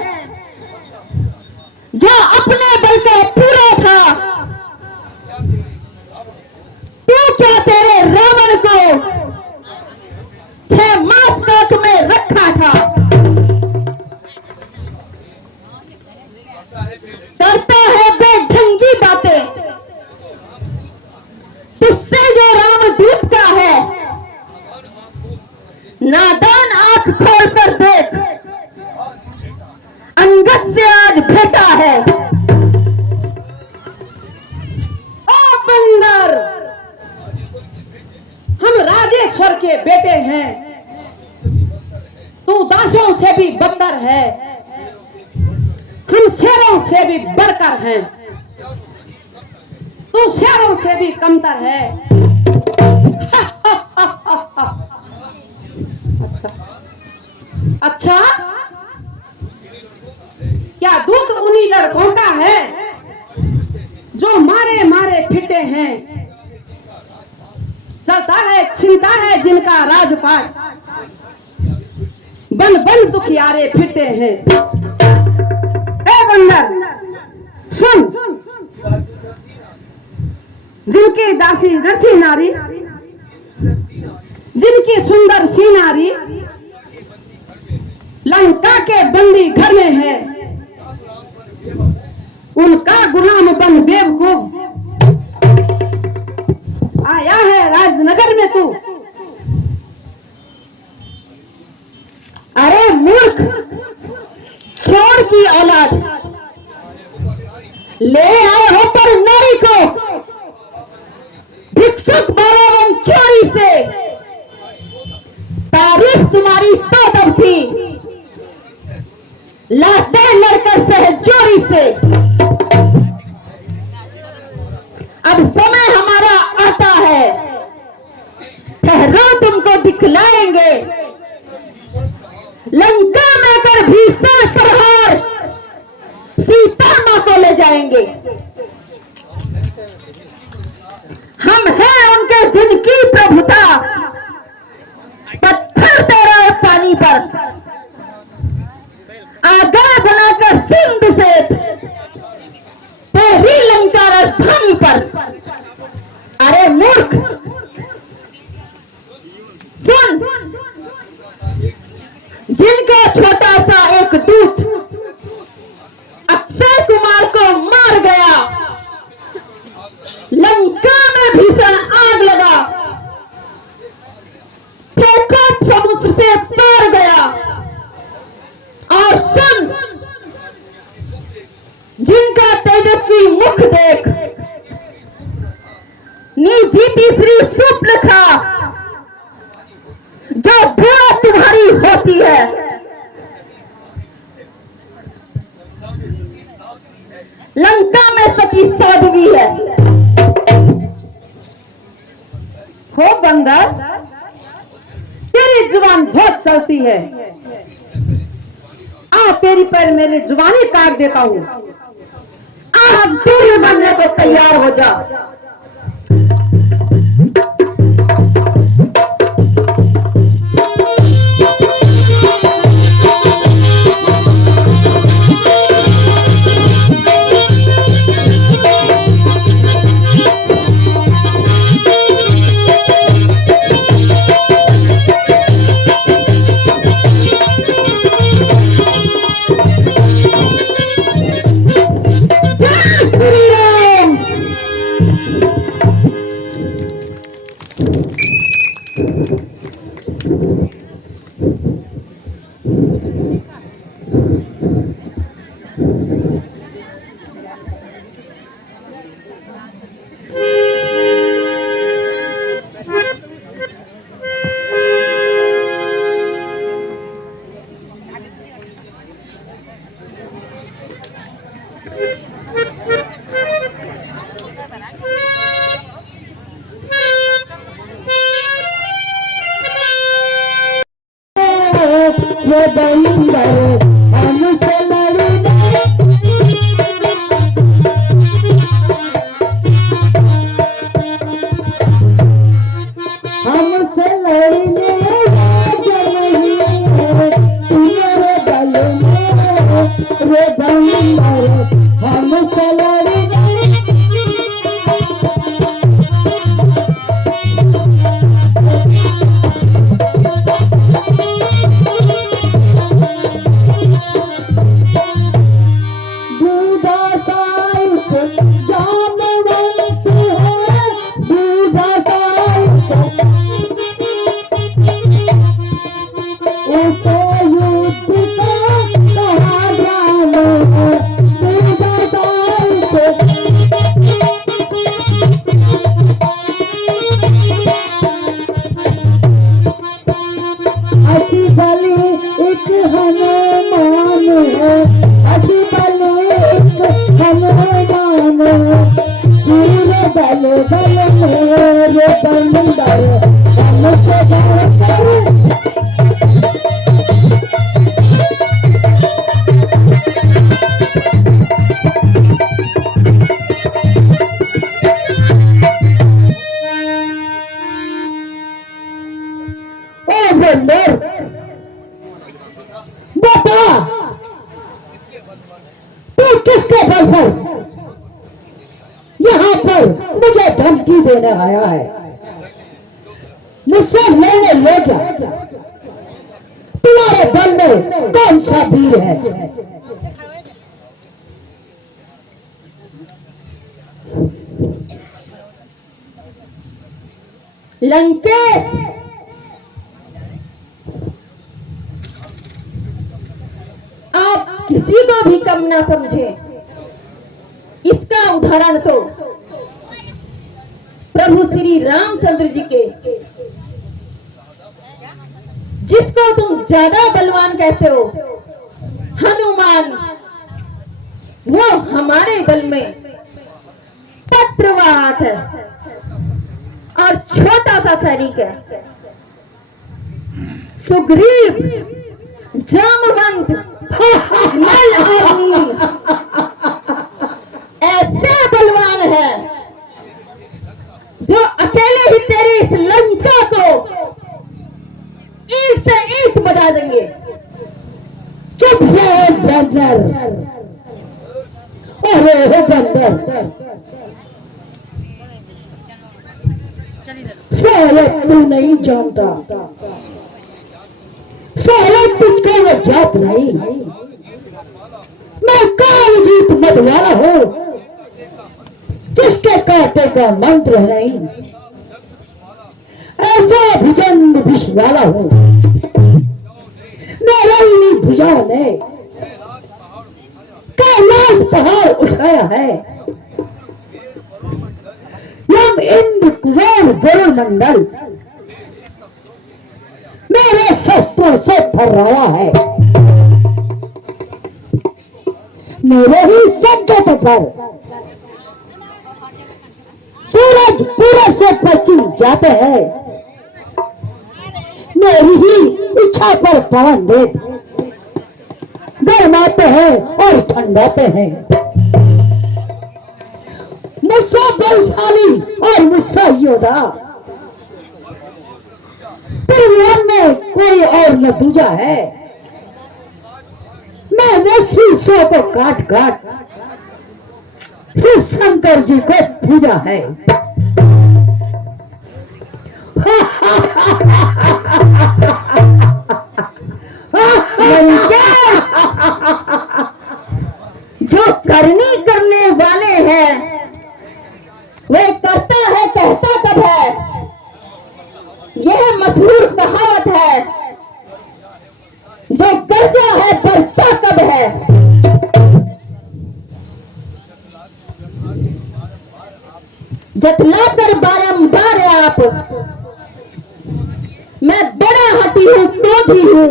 जो अपने बल का पूरा था। तू क्या तेरे रावण को 6 मास काट में रखा था? करता है बेढंगी बातें, तुझसे जो रामदूत का है। नादान आंख खोल कर देख, अंगद से आज भेटा है। ओ बंदर, हम राजेश्वर के बेटे हैं, तू दासों से भी बदतर है, हम शेरों से भी बढ़कर हैं, तू शेरों से भी कमतर है। अच्छा, क्या दूध उन्हीं लड़कों का है जो मारे मारे फिटे हैं? चलता है छिनता है जिनका राजपाट, बन बन दुखियारे फिटे हैं। ए बंदर सुन, जिनकी दासी रसी नारी, जिनकी सुंदर सी नारी लंका के बंदी घर में है, उनका गुलाम बन बेवकूफ आया है राजनगर में तू। अरे मूर्ख, चोर की औलाद, ले आए हो पर नारी को भिक्षुक बरावन चोरी से। तारीफ तुम्हारी तो तब थी, लाते लड़कर सहचोरी से। अब समय हमारा आता है, ठहरो तुमको दिखलाएंगे। लंका में कर भीषण प्रहार सीता मां को ले जाएंगे। हम हैं उनके जिनकी प्रभुता, पत्थर तेरा पानी पर आगे बनाकर सिंधु से तेरी लंका राजधानी पर। अरे मूर्ख सुन, जिनका छोटा सा एक दूत अक्षय कुमार को मार गया, लंका में भीषण आग लगा, फेंको समुद्र से पार गया। और सुन, जिनका तेजस्वी मुख देख निजी तीसरी सुप लिखा, जो बुआ तुम्हारी होती है। लंका में सती साध्वी है। हो बंदर, तेरी जुबान बहुत चलती है, आ तेरी पर मेरी जुबानी काट देता हूँ। आज तेरी बनने को तैयार हो जा। ये बंदर हमसे लड़ने हमसे लड़ने तुम्हारे बल में रे बंदर हमसे लड़ने किसके बल पर यहाँ पर मुझे धमकी देने आया है? मुझसे लेने ले जा। तुम्हारे बल में कौन सा वीर है? लंकेश, आप किसी को भी कम ना समझे। इसका उदाहरण तो प्रभु श्री रामचंद्र जी के, जिसको तुम ज्यादा बलवान कहते हो, हनुमान, वो हमारे दल में पत्रवाहक है और छोटा सा सैनिक है। सुग्रीव, जामवंत, मल आदमी ऐसे बलवान है जो अकेले ही तेरी इस लंका को ईंट से ईंट बजा देंगे। चुप रहो बंदर। अरे बंदर, शायद तू नहीं जानता, शायद तुझको वो जात नहीं। मैं कालजीत मतवाला हूँ, जिसके कांटे का मंत्र नहीं। ऐसा भुजंग विष वाला हूँ, मेरी भुजा ने कैलाश पहाड़ उठाया है। यम इंद्र कुबेर वरुण मंडल मेरे शस्त्रों से फर्राया है। मेरे ही संकट पर सूरज पूरब से पश्चिम जाते हैं। मेरी ही इच्छा पर पवन देव गर्माते हैं और ठंडाते हैं। मुझसे बलशाली और मुझसे योद्धा परिवार में कोई और न दूजा है। मैंने शीशों को काट काट शिव शंकर जी को पूजा है। जो करनी करने वाले हैं वे करता है, कहता कब है। यह मशहूर कहावत है, जो गरजा है बरसा कब है। जतलाकर बारंबार आप, मैं बड़ा हटी हूँ, क्रोधी हूँ।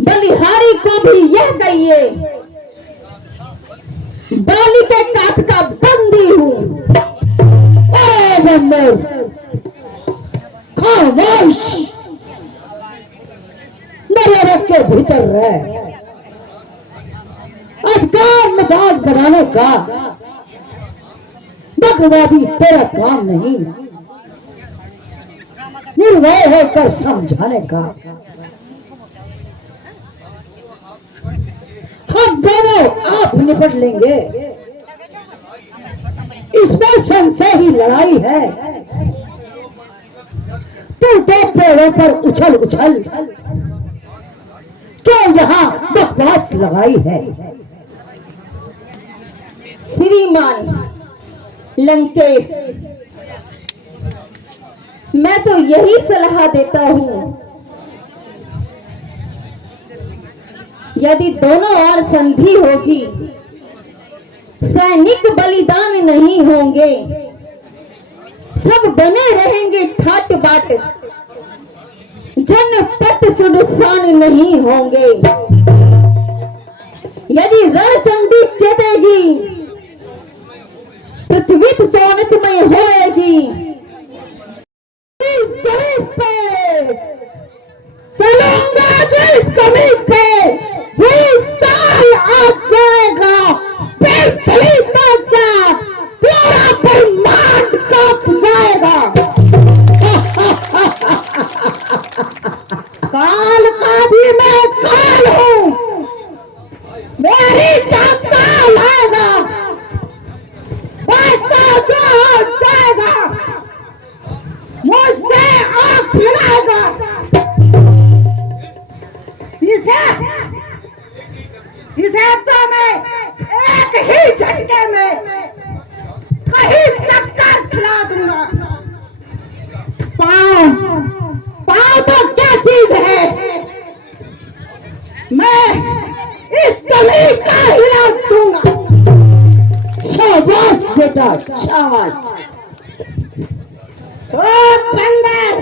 बलिहारी को भी यह कहिए, बाली के काट का बंदी हूँ। भीतर रह। अफगान मिजाज बनाने का बकवादी तेरा काम नहीं, निर्भय होकर समझाने का। हम दोनों आप निपट लेंगे, इसमें संशय ही लड़ाई है। तू दो पेड़ों पर उछल उछल क्यों यहाँ बकवास लगाई है? श्रीमान लंकेश, मैं तो यही सलाह देता हूँ, यदि दोनों ओर संधि होगी, सैनिक बलिदान नहीं होंगे, सब बने रहेंगे ठाट बाट, जनपद सुनसान नहीं होंगे। यदि रणचंडी चेतेगी, पृथ्वी चौनतमय होएगी। इस जमीन पे चलूंगा, जिस जमीन पे वो चाल आ जाएगा, बेसली बाजा पूरा ब्रह्मांड कांप जाएगा। काल का भी मैं काल हूँ, मेरी काल आएगा, वास्ता जो हो जाएगा, मुझसे आंख मिलाएगा। इसे तो मैं एक ही झटके में कहीं टक्कर खिला दूंगा। पाँव तो क्या चीज है, मैं इस कमी का हिला दूंगा। शाबाश बेटा, शाबाश। ओ बंदर,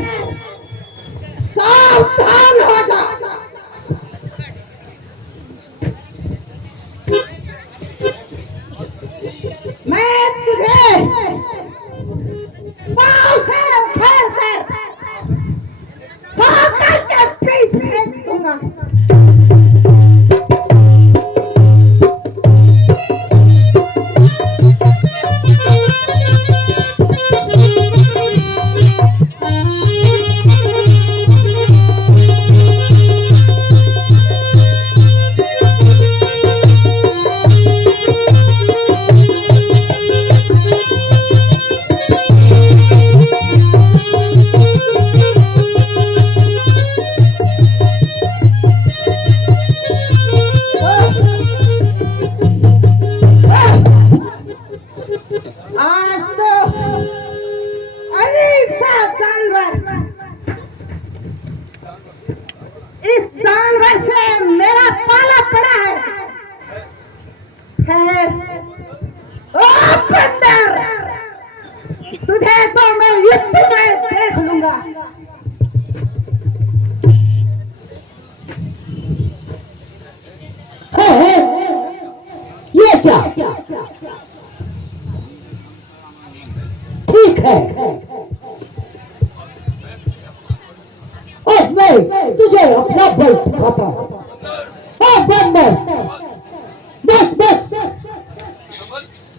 सावधान हो जा। मैं तुझे पाँव से उखाड़ कर पाकर के पीस फेंक दूंगा। इस जानवर से मेरा पाला पड़ा है। ओ बंदर, तुझे तो मैं युद्ध में देख लूंगा। ये क्या? ठीक है, और मैं तुझे अपना बल दिखाता हूँ। ओ बंदर, बस बस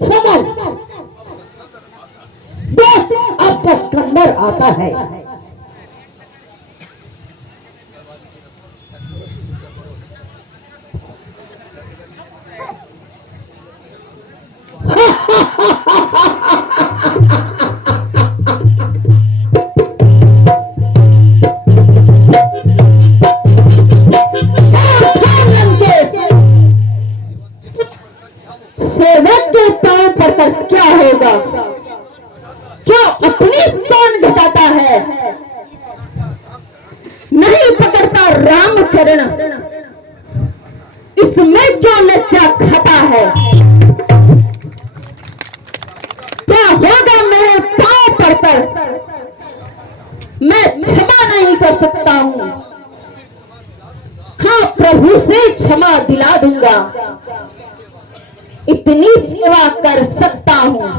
समझ, बस अब तक स्कंदर आता है। सेवक के पांव पड़कर क्या होगा? क्या अपनी शान घटाता है? नहीं पकड़ता रामचरण, इसमें जो लज्जा खाता है। क्या होगा मेरे पांव पड़कर? मैं क्षमा नहीं कर सकता हूँ। हाँ, प्रभु से क्षमा दिला दूंगा, इतनी सेवा कर सकता हूँ।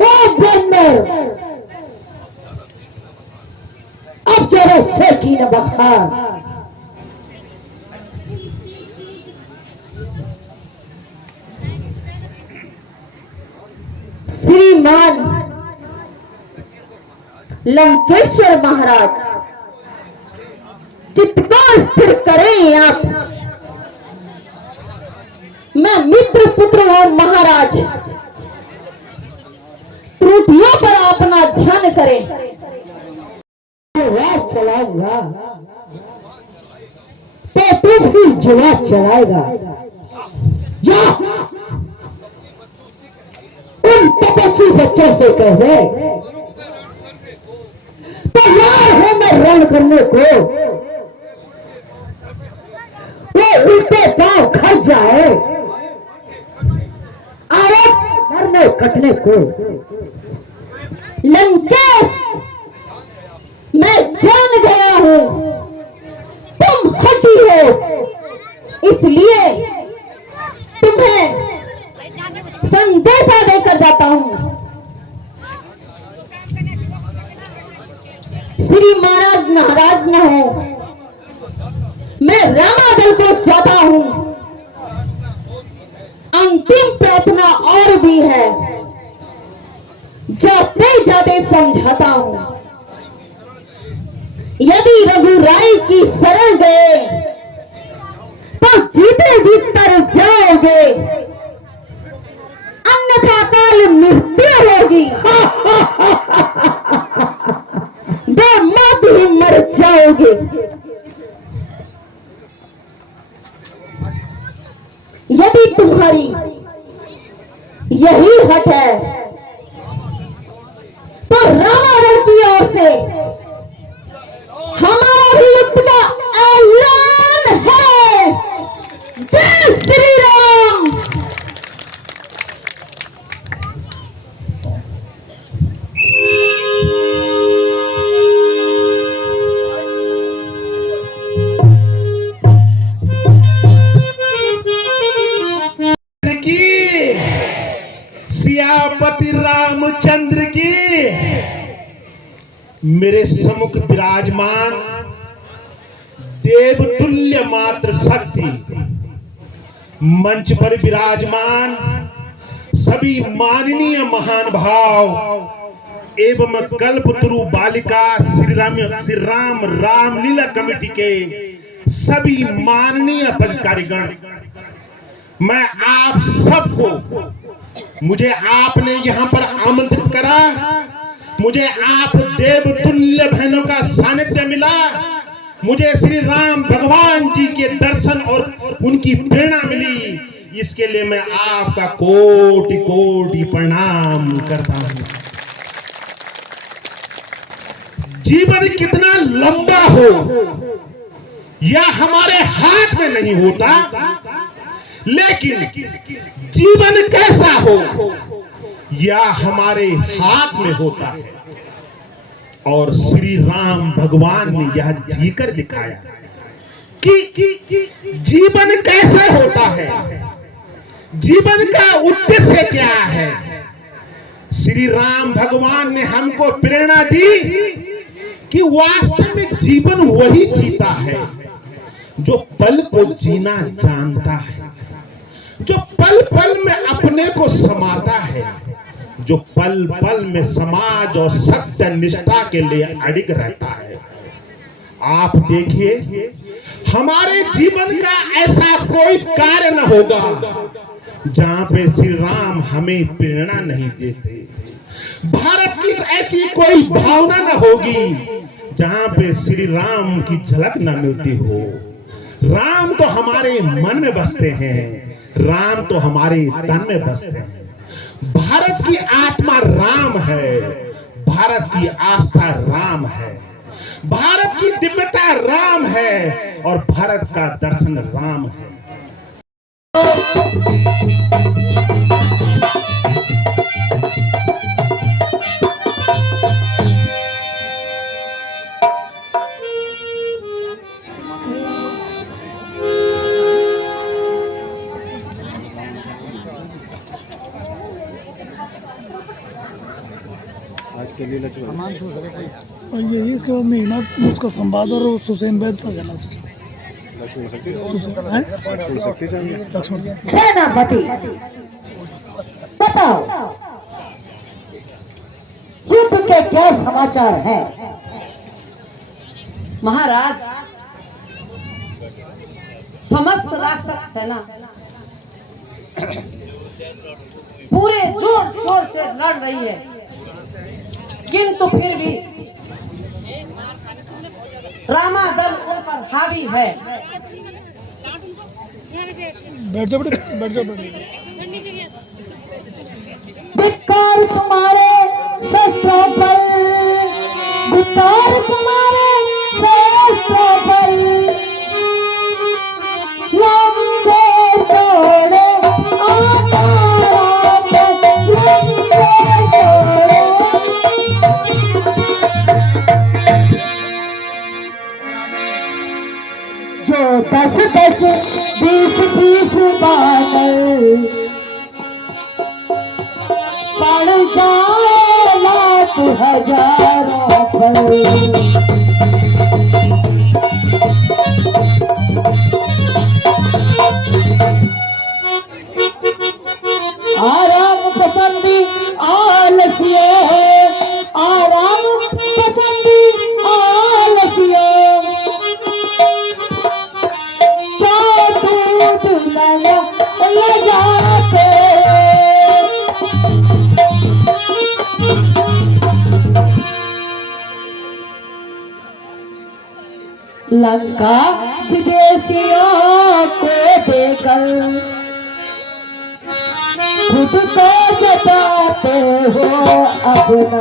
ओ बंदर, अब जरा से देखी न बखार। श्रीमान लंकेश्वर महाराज, चित्त को स्थिर करें आप। मैं मित्र पुत्र हूं महाराज, त्रुटियों पर अपना ध्यान करें। राज चलाऊंगा तो तू भी जवाब चलाएगा। जा उन तपस्वी बच्चों से कह दे तैयार है मैं रण करने को। वो उल्टे पांव खस जाए और मरने कटने को। लंकेश, मैं जान गया हूं तुम हटी हो, इसलिए तुम्हें संदेशा देकर जाता हूं। श्री महाराज नाराज न हो, मैं रामादल को चाहता हूं। अंतिम प्रार्थना और भी है, जाते जाते समझाता हूं। यदि रघुराई की शरण गए तो जीते जी तर जाओगे, अन्यथा काल मृत्यु होगी। दो मत ही मर जाओगे। यदि तुम्हारी यही हट है तो रामायण की ओर से हमारा भी युद्ध का ऐलान है। जय श्री राम। सियापति रामचंद्र की। मेरे सम्मुख विराजमान देवतुल्य मात्र शक्ति, मंच पर विराजमान सभी माननीय महान भाव एवं कल्पतरु बालिका श्री राम रामलीला कमेटी के सभी माननीय पदाधिकारीगण, मैं आप सबको, मुझे आपने यहाँ पर आमंत्रित करा, मुझे आप देवतुल्य बहनों का सानिध्य मिला, मुझे श्री राम भगवान जी के दर्शन और उनकी प्रेरणा मिली, इसके लिए मैं आपका कोटि कोटि प्रणाम करता हूं। जीवन कितना लंबा हो यह हमारे हाथ में नहीं होता, लेकिन जीवन कैसा हो यह हमारे हाथ में होता है। और श्री राम भगवान ने यह जीकर दिखाया कि जीवन कैसे होता है, जीवन का उद्देश्य क्या है। श्री राम भगवान ने हमको प्रेरणा दी कि वास्तव में जीवन वही जीता है जो पल को जीना जानता है, जो पल पल में अपने को समाता है, जो पल पल में समाज और सत्य निष्ठा के लिए अडिग रहता है। आप देखिए, हमारे जीवन का ऐसा कोई कार्य न होगा जहां पे श्री राम हमें प्रेरणा नहीं देते। भारत की ऐसी कोई भावना न होगी जहां पे श्री राम की झलक न मिलती हो। राम तो हमारे मन में बसते हैं, राम तो हमारे तन में बसते हैं। भारत की आत्मा राम है, भारत की आस्था राम है, भारत की दिव्यता राम है और भारत का दर्शन राम है। आज के लिए और यही इसके बाद मेहनत उसका संवाद और सुसैन वैद था लास्ट लक्ष्मण शक्ति सेनापति बताओ युद्ध के क्या समाचार हैं? महाराज, समस्त राक्षस सेना पूरे जोर शोर से लड़ रही है, किंतु फिर भी रामा दल उन पर हावी है। बैठ जा बैठ जा धिक्कार तुम्हारे शस्त्रों पर, धिक्कार तुम्हारे शस्त्रों पर, लंबे चौड़े आकारों पे, लंबे चौड़े। जो 10-10 20-20 बानर पड़ जाए लाख हजारों पर। आराम पसंदी आलसियों, आराम पसंदी आलसियों, क्या दूध ल जाते। लंका विदेशियों को देकर खुद को जताते हो अपना।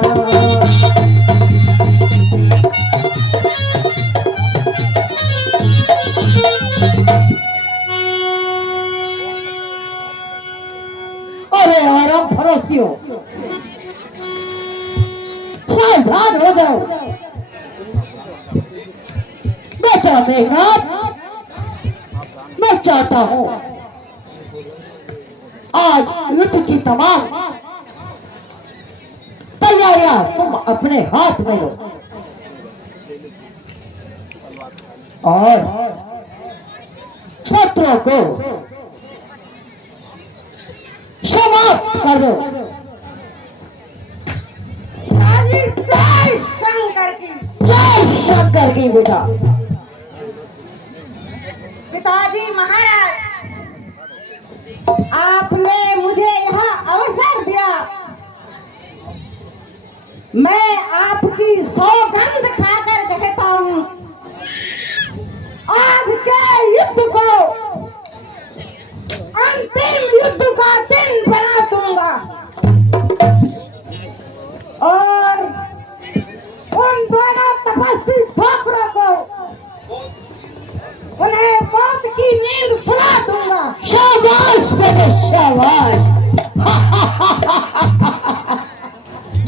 अरे आराम फरोशियों, सावधान हो जाओ। बेटा मेघनाथ, मैं चाहता हूँ आज युद्ध की तमाम तैयारियां तुम अपने हाथ में लो और शत्रुओं को समाप्त कर दो। जय शंकर की, जय शंकर की बेटा। पिताजी महाराज, आपने मुझे यहाँ अवसर दिया, मैं आपकी सौगंध खाकर कहता हूँ, आज के युद्ध को अंतिम युद्ध का दिन बना दूंगा और उन दोनों तपस्वी छोकरों को उन्हें मौत की नींद सुला दूंगा। शाबाश बेटे शाबाश।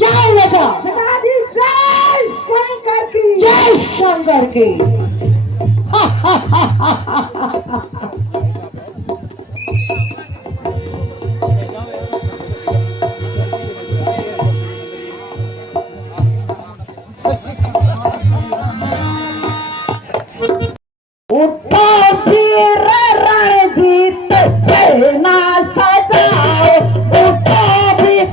जाओ बेटा। पिताजी जय शंकर की, जय शंकर की। उठो वीर रणजीत सेना सजाओ, उठो वीर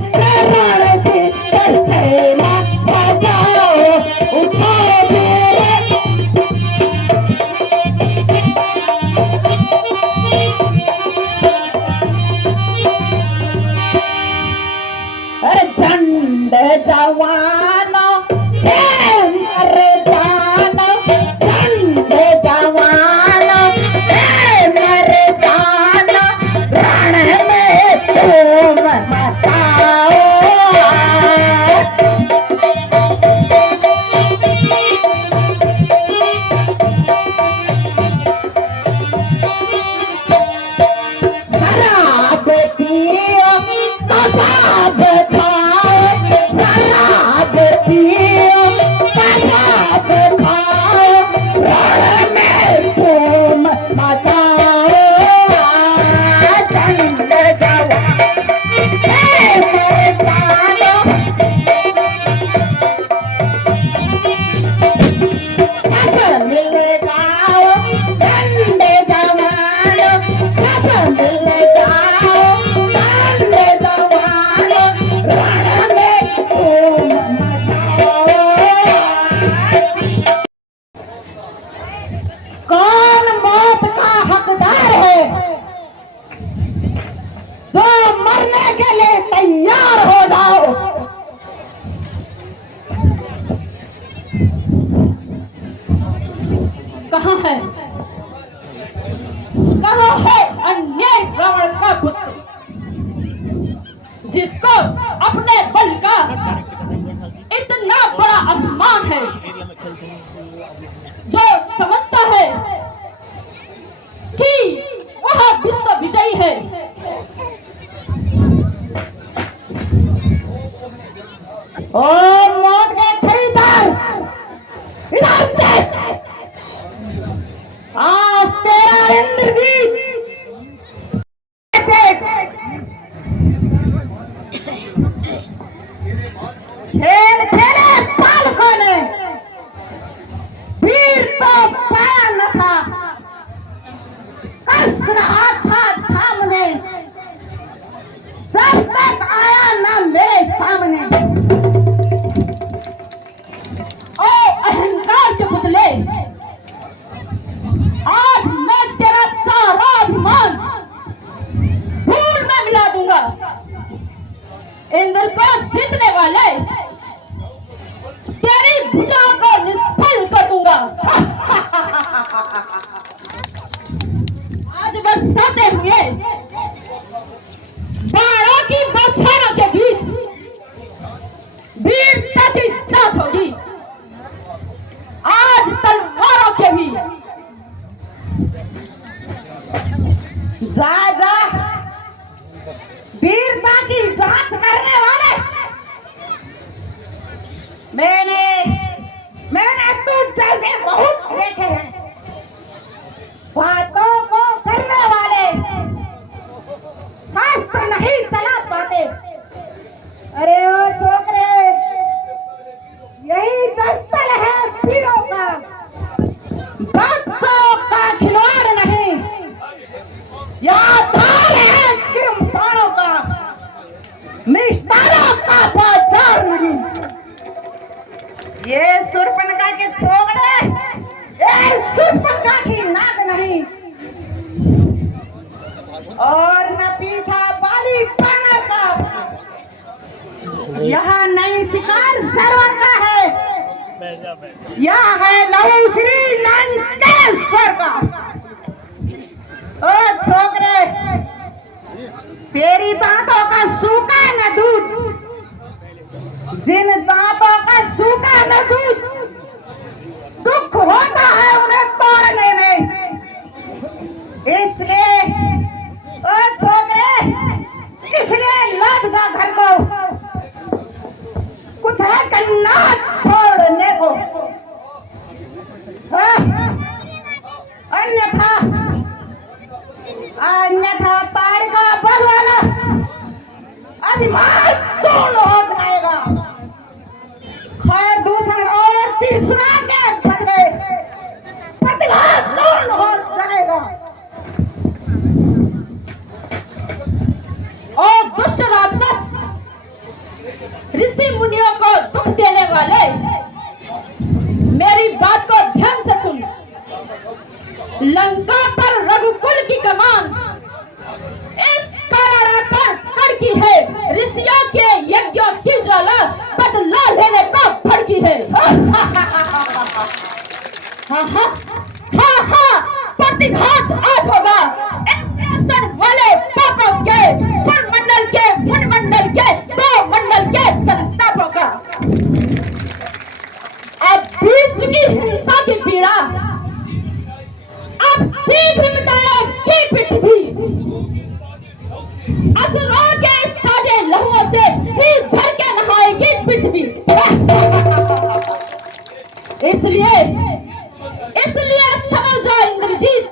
रणजीत सेना सजाओ, उठो वीर। झंड जवानों हे मर्दानों, झंड जवानों हे मर्दानों, रण में तुम मचाओ। शराब पियो तथा बताओ, शराब है? कहाँ है अन्याय रावण का पुत्र, जिसको अपने बल का इतना बड़ा अभिमान है, जो समझता है कि वह विश्व विजयी है। ओ मौत के खरीदार, इधर देख, आज तेरा इंद्रजीत देख, खेल खेले बालकों ने, वीर तो पाया न था, कस रहा था थामने, जब तक आया न मेरे सामने। ओ अहंकार के पुतले, आज मैं तेरा सारा अभिमान धूल में मिला दूंगा। इंद्र को जीतने वाले तेरी भुजाओं को निष्फल कर दूंगा। आज बरसाते हुए बाणों की बौछारों के बीच वीरता की जांच होगी। आज तलवारों के भी जा जा वीरता की जांच करने वाले, मैंने तू जैसे बहुत देखे हैं। बातों को करने वाले शास्त्र नहीं चला पाते। अरे ओ छोकरे, यही दस्तल है वीरों का, बच्चों का खिलवाड़ नहीं। यह धार है किरपाणों का, मिष्टानों का बाजार नहीं। ये सुरपनखा के छोकरे, ये सुरपनखा की नाद नहीं, और न पीछा बाली पाना का। यह नई शिकार सरवर का है, यह है लहू श्री लंकेश्वर का। ओ छोकरे, तेरी दांतों का सूखा न दूध, जिन दांतों का सूखा न दूध, दुख होता है उन्हें तोड़ने में। इसलिए ओ छोकरे, इसलिए लौट जा घर को, कुछ है करना छोड़ने को। अन्यथा तारिका बल वाला अभिमान चूर्ण हो जाएगा। खैर दूषण और तीसरा के बदले प्रतिभा चूर्ण हो जाएगा। और दुष्ट राक्षस ऋषि मुनियों को दुख देने वाले, मेरी बात को ध्यान से सुन। लंका पर रघुकुल की कमान इस कराराकर कड़की है, ऋषियों के यज्ञों की ज्वाला बदला लेने को भड़की है। हाँ, प्रतिघात आज होगा इंद्रासन वाले पापों के, सुर मंडल के, मुन मंडल के, दो मंडल के संतापों का। अब बीत चुकी हिंसा की पीड़ा, अब शीघ्र मिटाएगी पृथ्वी। असुरों के ताजे लहुओं से जी भर के नहाएगी पृथ्वी। इसलिए समझो इंद्रजीत,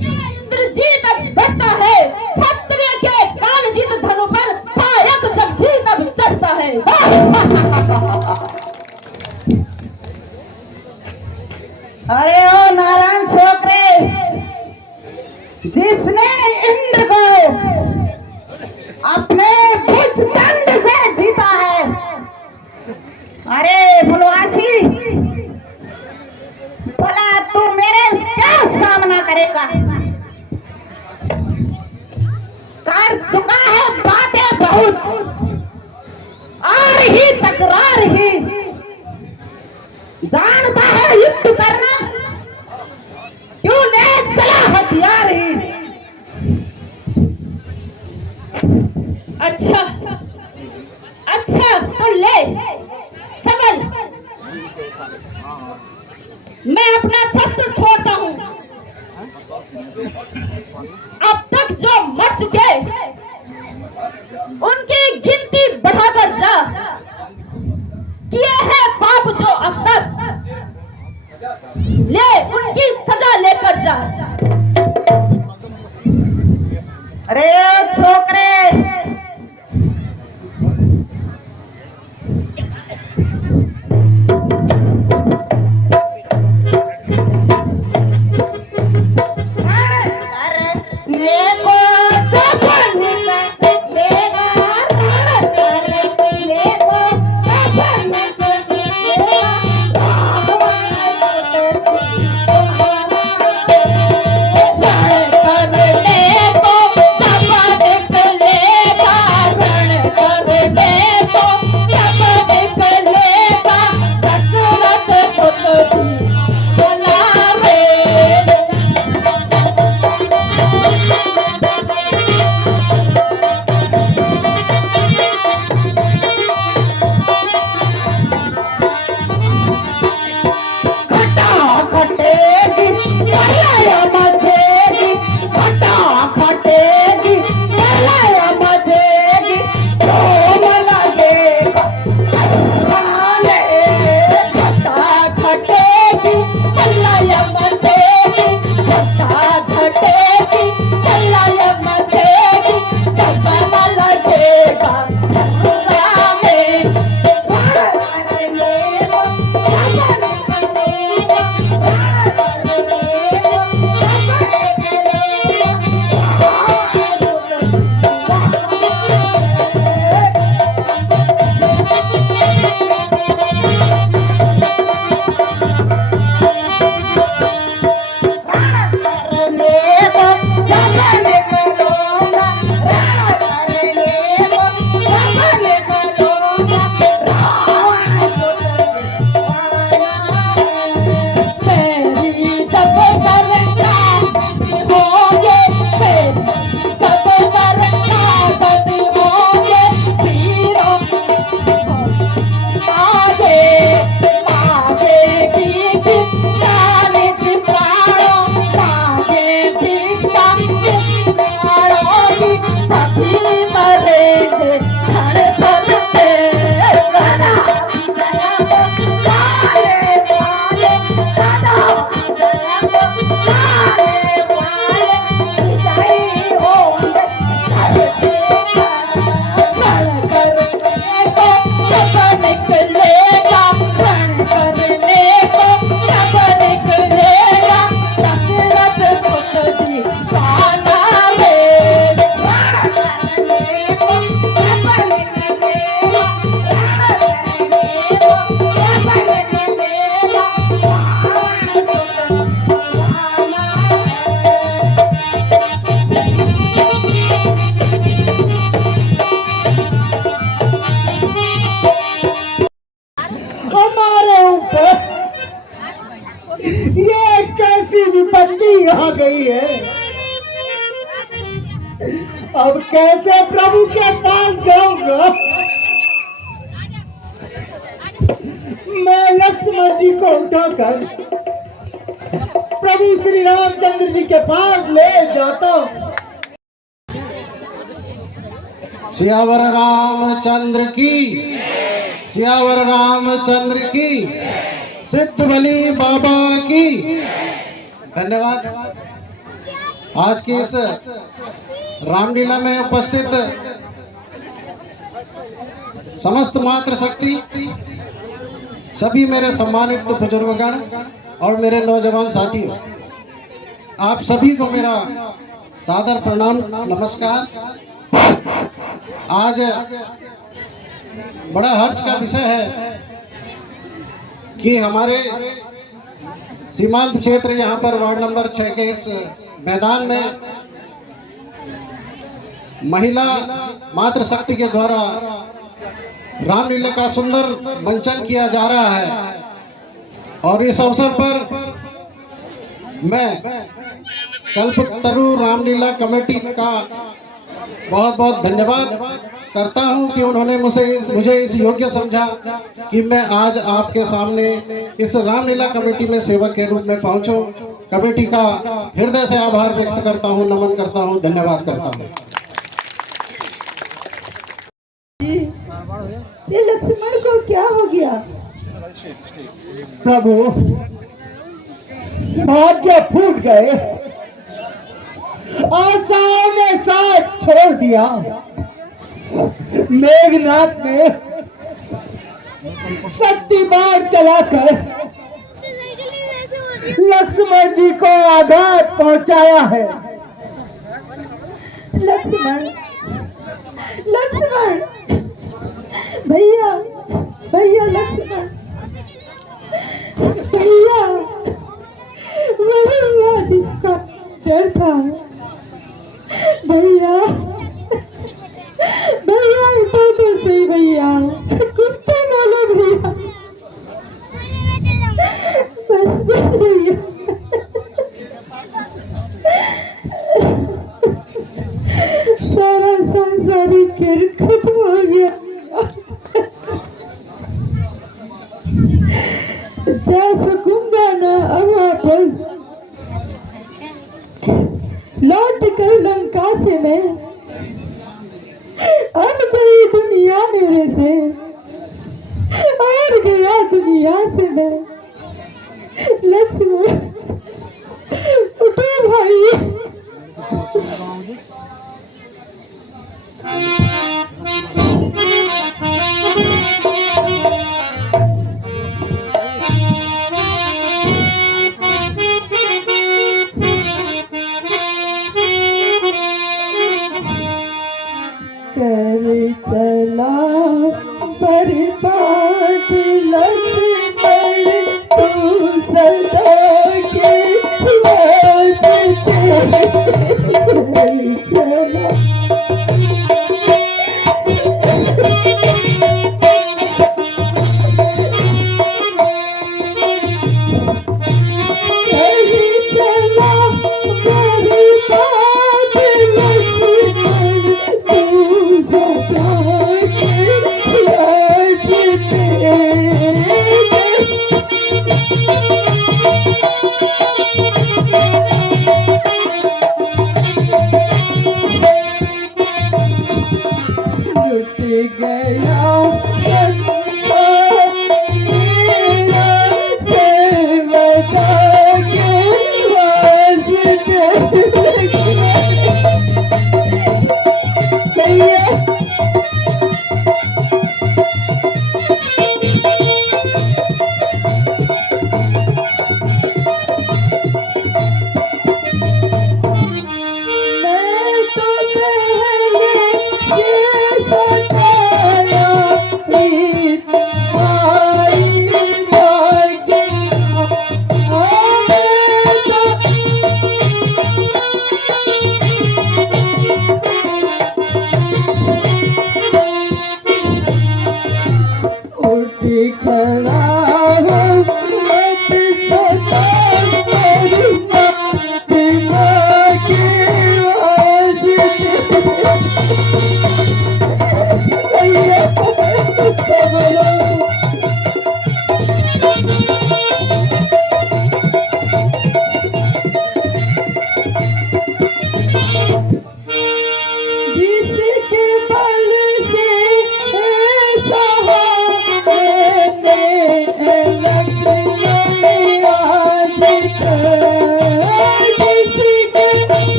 इंद्रजीत अब बढ़ता है, क्षत्रिय के कालजीत धनु पर सायक जगजीत अब चढ़ता है। अरे ओ नारायण छोकरे, जिसने इंद्र को अपने भुजदंड से जीता है, अरे फुलवासी, भला तू मेरे क्या सामना करेगा? कर चुका है बातें बहुत, और ही तकरार ही, जानता है युद्ध करना, मैं अपना शस्त्र छोड़ता हूँ। अब तक जो मर चुके उनकी गिनती बढ़ाकर जा, किए हैं पाप जो अब तक, ले उनकी सजा लेकर जा। अरे छोकरे, आ गई है। अब कैसे प्रभु के पास जाऊंगा? मैं लक्ष्मण जी को उठाकर प्रभु श्री रामचंद्र जी के पास ले जाता हूं। सियावर रामचंद्र की, सियावर रामचंद्र की, सिद्ध बली बाबा की। धन्यवाद। आज की इस रामलीला में उपस्थित समस्त मातृ शक्ति, सभी मेरे सम्मानित बुजुर्गगण और मेरे नौजवान साथियों, आप सभी को मेरा सादर प्रणाम, नमस्कार। आज बड़ा हर्ष का विषय है कि हमारे सीमांत क्षेत्र यहाँ पर वार्ड नंबर 6 के इस मैदान में महिला मातृशक्ति के द्वारा रामलीला का सुंदर मंचन किया जा रहा है। और इस अवसर पर मैं कल्पतरु रामलीला कमेटी का बहुत बहुत धन्यवाद करता हूं कि उन्होंने मुझे इस योग्य समझा कि मैं आज आपके सामने इस रामलीला कमेटी में सेवक के रूप में पहुंचूं। कमेटी का हृदय से आभार व्यक्त करता हूं, नमन करता हूं, धन्यवाद करता हूं। ये लक्ष्मण को क्या हो गया? प्रभु भाग्य फूट गए, आशाओं ने साथ छोड़ दिया। मेघनाथ ने शक्ति बाण चलाकर लक्ष्मण जी को आघात पहुंचाया है। लक्ष्मण, लक्ष्मण, भैया, भैया लक्ष्मण, भैया, वही हुआ जिसका डर था। भैया, भैया उठो तो सही भैया, कुछ तो बोलो भैया, बस बस भैया। सारा संसारी खेल खत्म हो गया। जा सकूंगा ना अब वापस लौट कर लंका से मैं, अब गई दुनिया मेरे से, और गया दुनिया से मैं। लक्ष्मण उठो भाई। चला बर्बाद लक्ष्मण तू सदा के चला।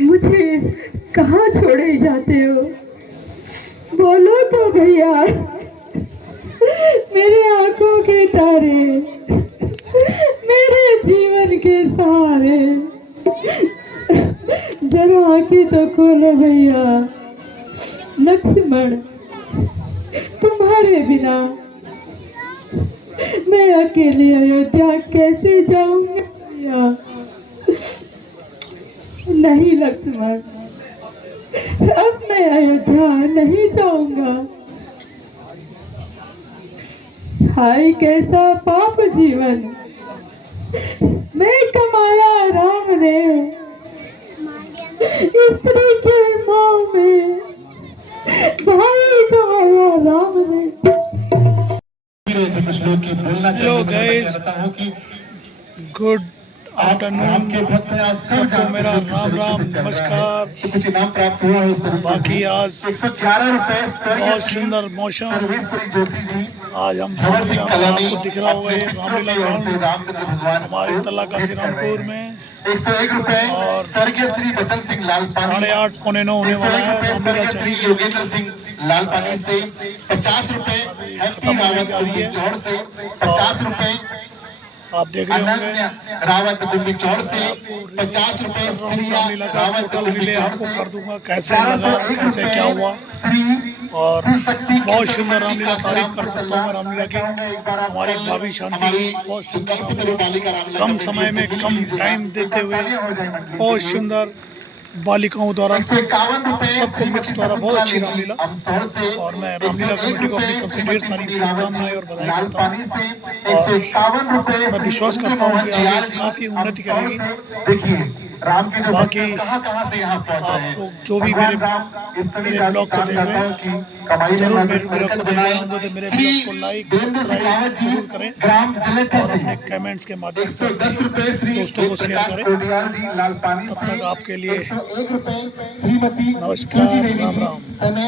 मुझे कहाँ छोड़े जाते हो? बोलो तो भैया, मेरे आंखों के तारे मेरे जीवन के सहारे। जरा आंखें तो खोलो भैया। लक्ष्मण, तुम्हारे बिना मैं अकेले अयोध्या कैसे जाऊंगी भैया? नहीं लक्ष्मण, अब मैं अयोध्या नहीं जाऊंगा। हाय कैसा पाप जीवन मैं कमाया राम ने, स्त्री के मोह में भाई कमाया राम ने। हेलो गाइस, गुड आफ्टरनून सबको मेरा राम राम नमस्कार। कुछ इनाम प्राप्त हुआ है इस तरह बाकी आज 111 रुपए बहुत सुंदर मौसम। सर्वेश्वरी जोशी जी, आज हम झवर सिंह कलानी, आपको दिख रहा होगा ये रामलीला की ओर से ग्राउंड रामचंद्र भगवान हमारे तला का श्रीरामपुर में 101 रुपए और स्वर्गीय श्री बचन सिंह लाल पानी, 8:30 पौने 9 होने वाला 101 है। रुपए रामलीला स्वर्गीय श्री चली योगेंद्र सिंह लाल पानी से, 50 रुपए हैप्पी रावत कुंभी चौड़ से, 50 रुपए आप देख रहे होंगे अनन्या रावत कुंभी चौड़ से, 50 रुपए श्रिया रामलीला का रावत टोटल कुंभी रिले चौड़ आपको से, कर दूंगा कैसे लगा, 1101 कैसे क्या हुआ। श्री और शिव शक्ति बहुत सुंदर रामलीला तारीफ कर सकता हूँ मैं रामलीला की। हमारी भाभी शांति बहुत सुंदर, कम समय में कम टाइम देते हुए बहुत सुंदर बालिकाओं द्वारा 151 रुपए सबको मिक्स द्वारा बहुत अच्छी रामलीला। और और मैं रामलीला कमेटी को अपनी तरफ से ढेर सारी शुभकामनाएं और बधाई लाल देता हूँ। पानी से 151 रुपए मैं विश्वास करता हूँ कि आगे काफी उन्नति करेगी। देखिए राम के जो बाकी कहां से यहाँ पहुंच रहे आपको हैं। जो भी भगवान राम इस सभी ब्लॉग को देख रहे हैं कमाई जरूर में मेरे ब्लॉग को देख रहे होंगे तो मेरे ब्लॉग को लाइक सब्सक्राइब जरूर करें ग्राम जलेते और से अपने कमेंट्स के माध्यम से 110 रुपए श्री दोस्तों को शेयर प्रकाश करें। कोटियाल जी लाल पानी तब से तक आपके लिए 101 रुपए श्रीमती नमस्कार, सूजी देवी राम जी राम। सने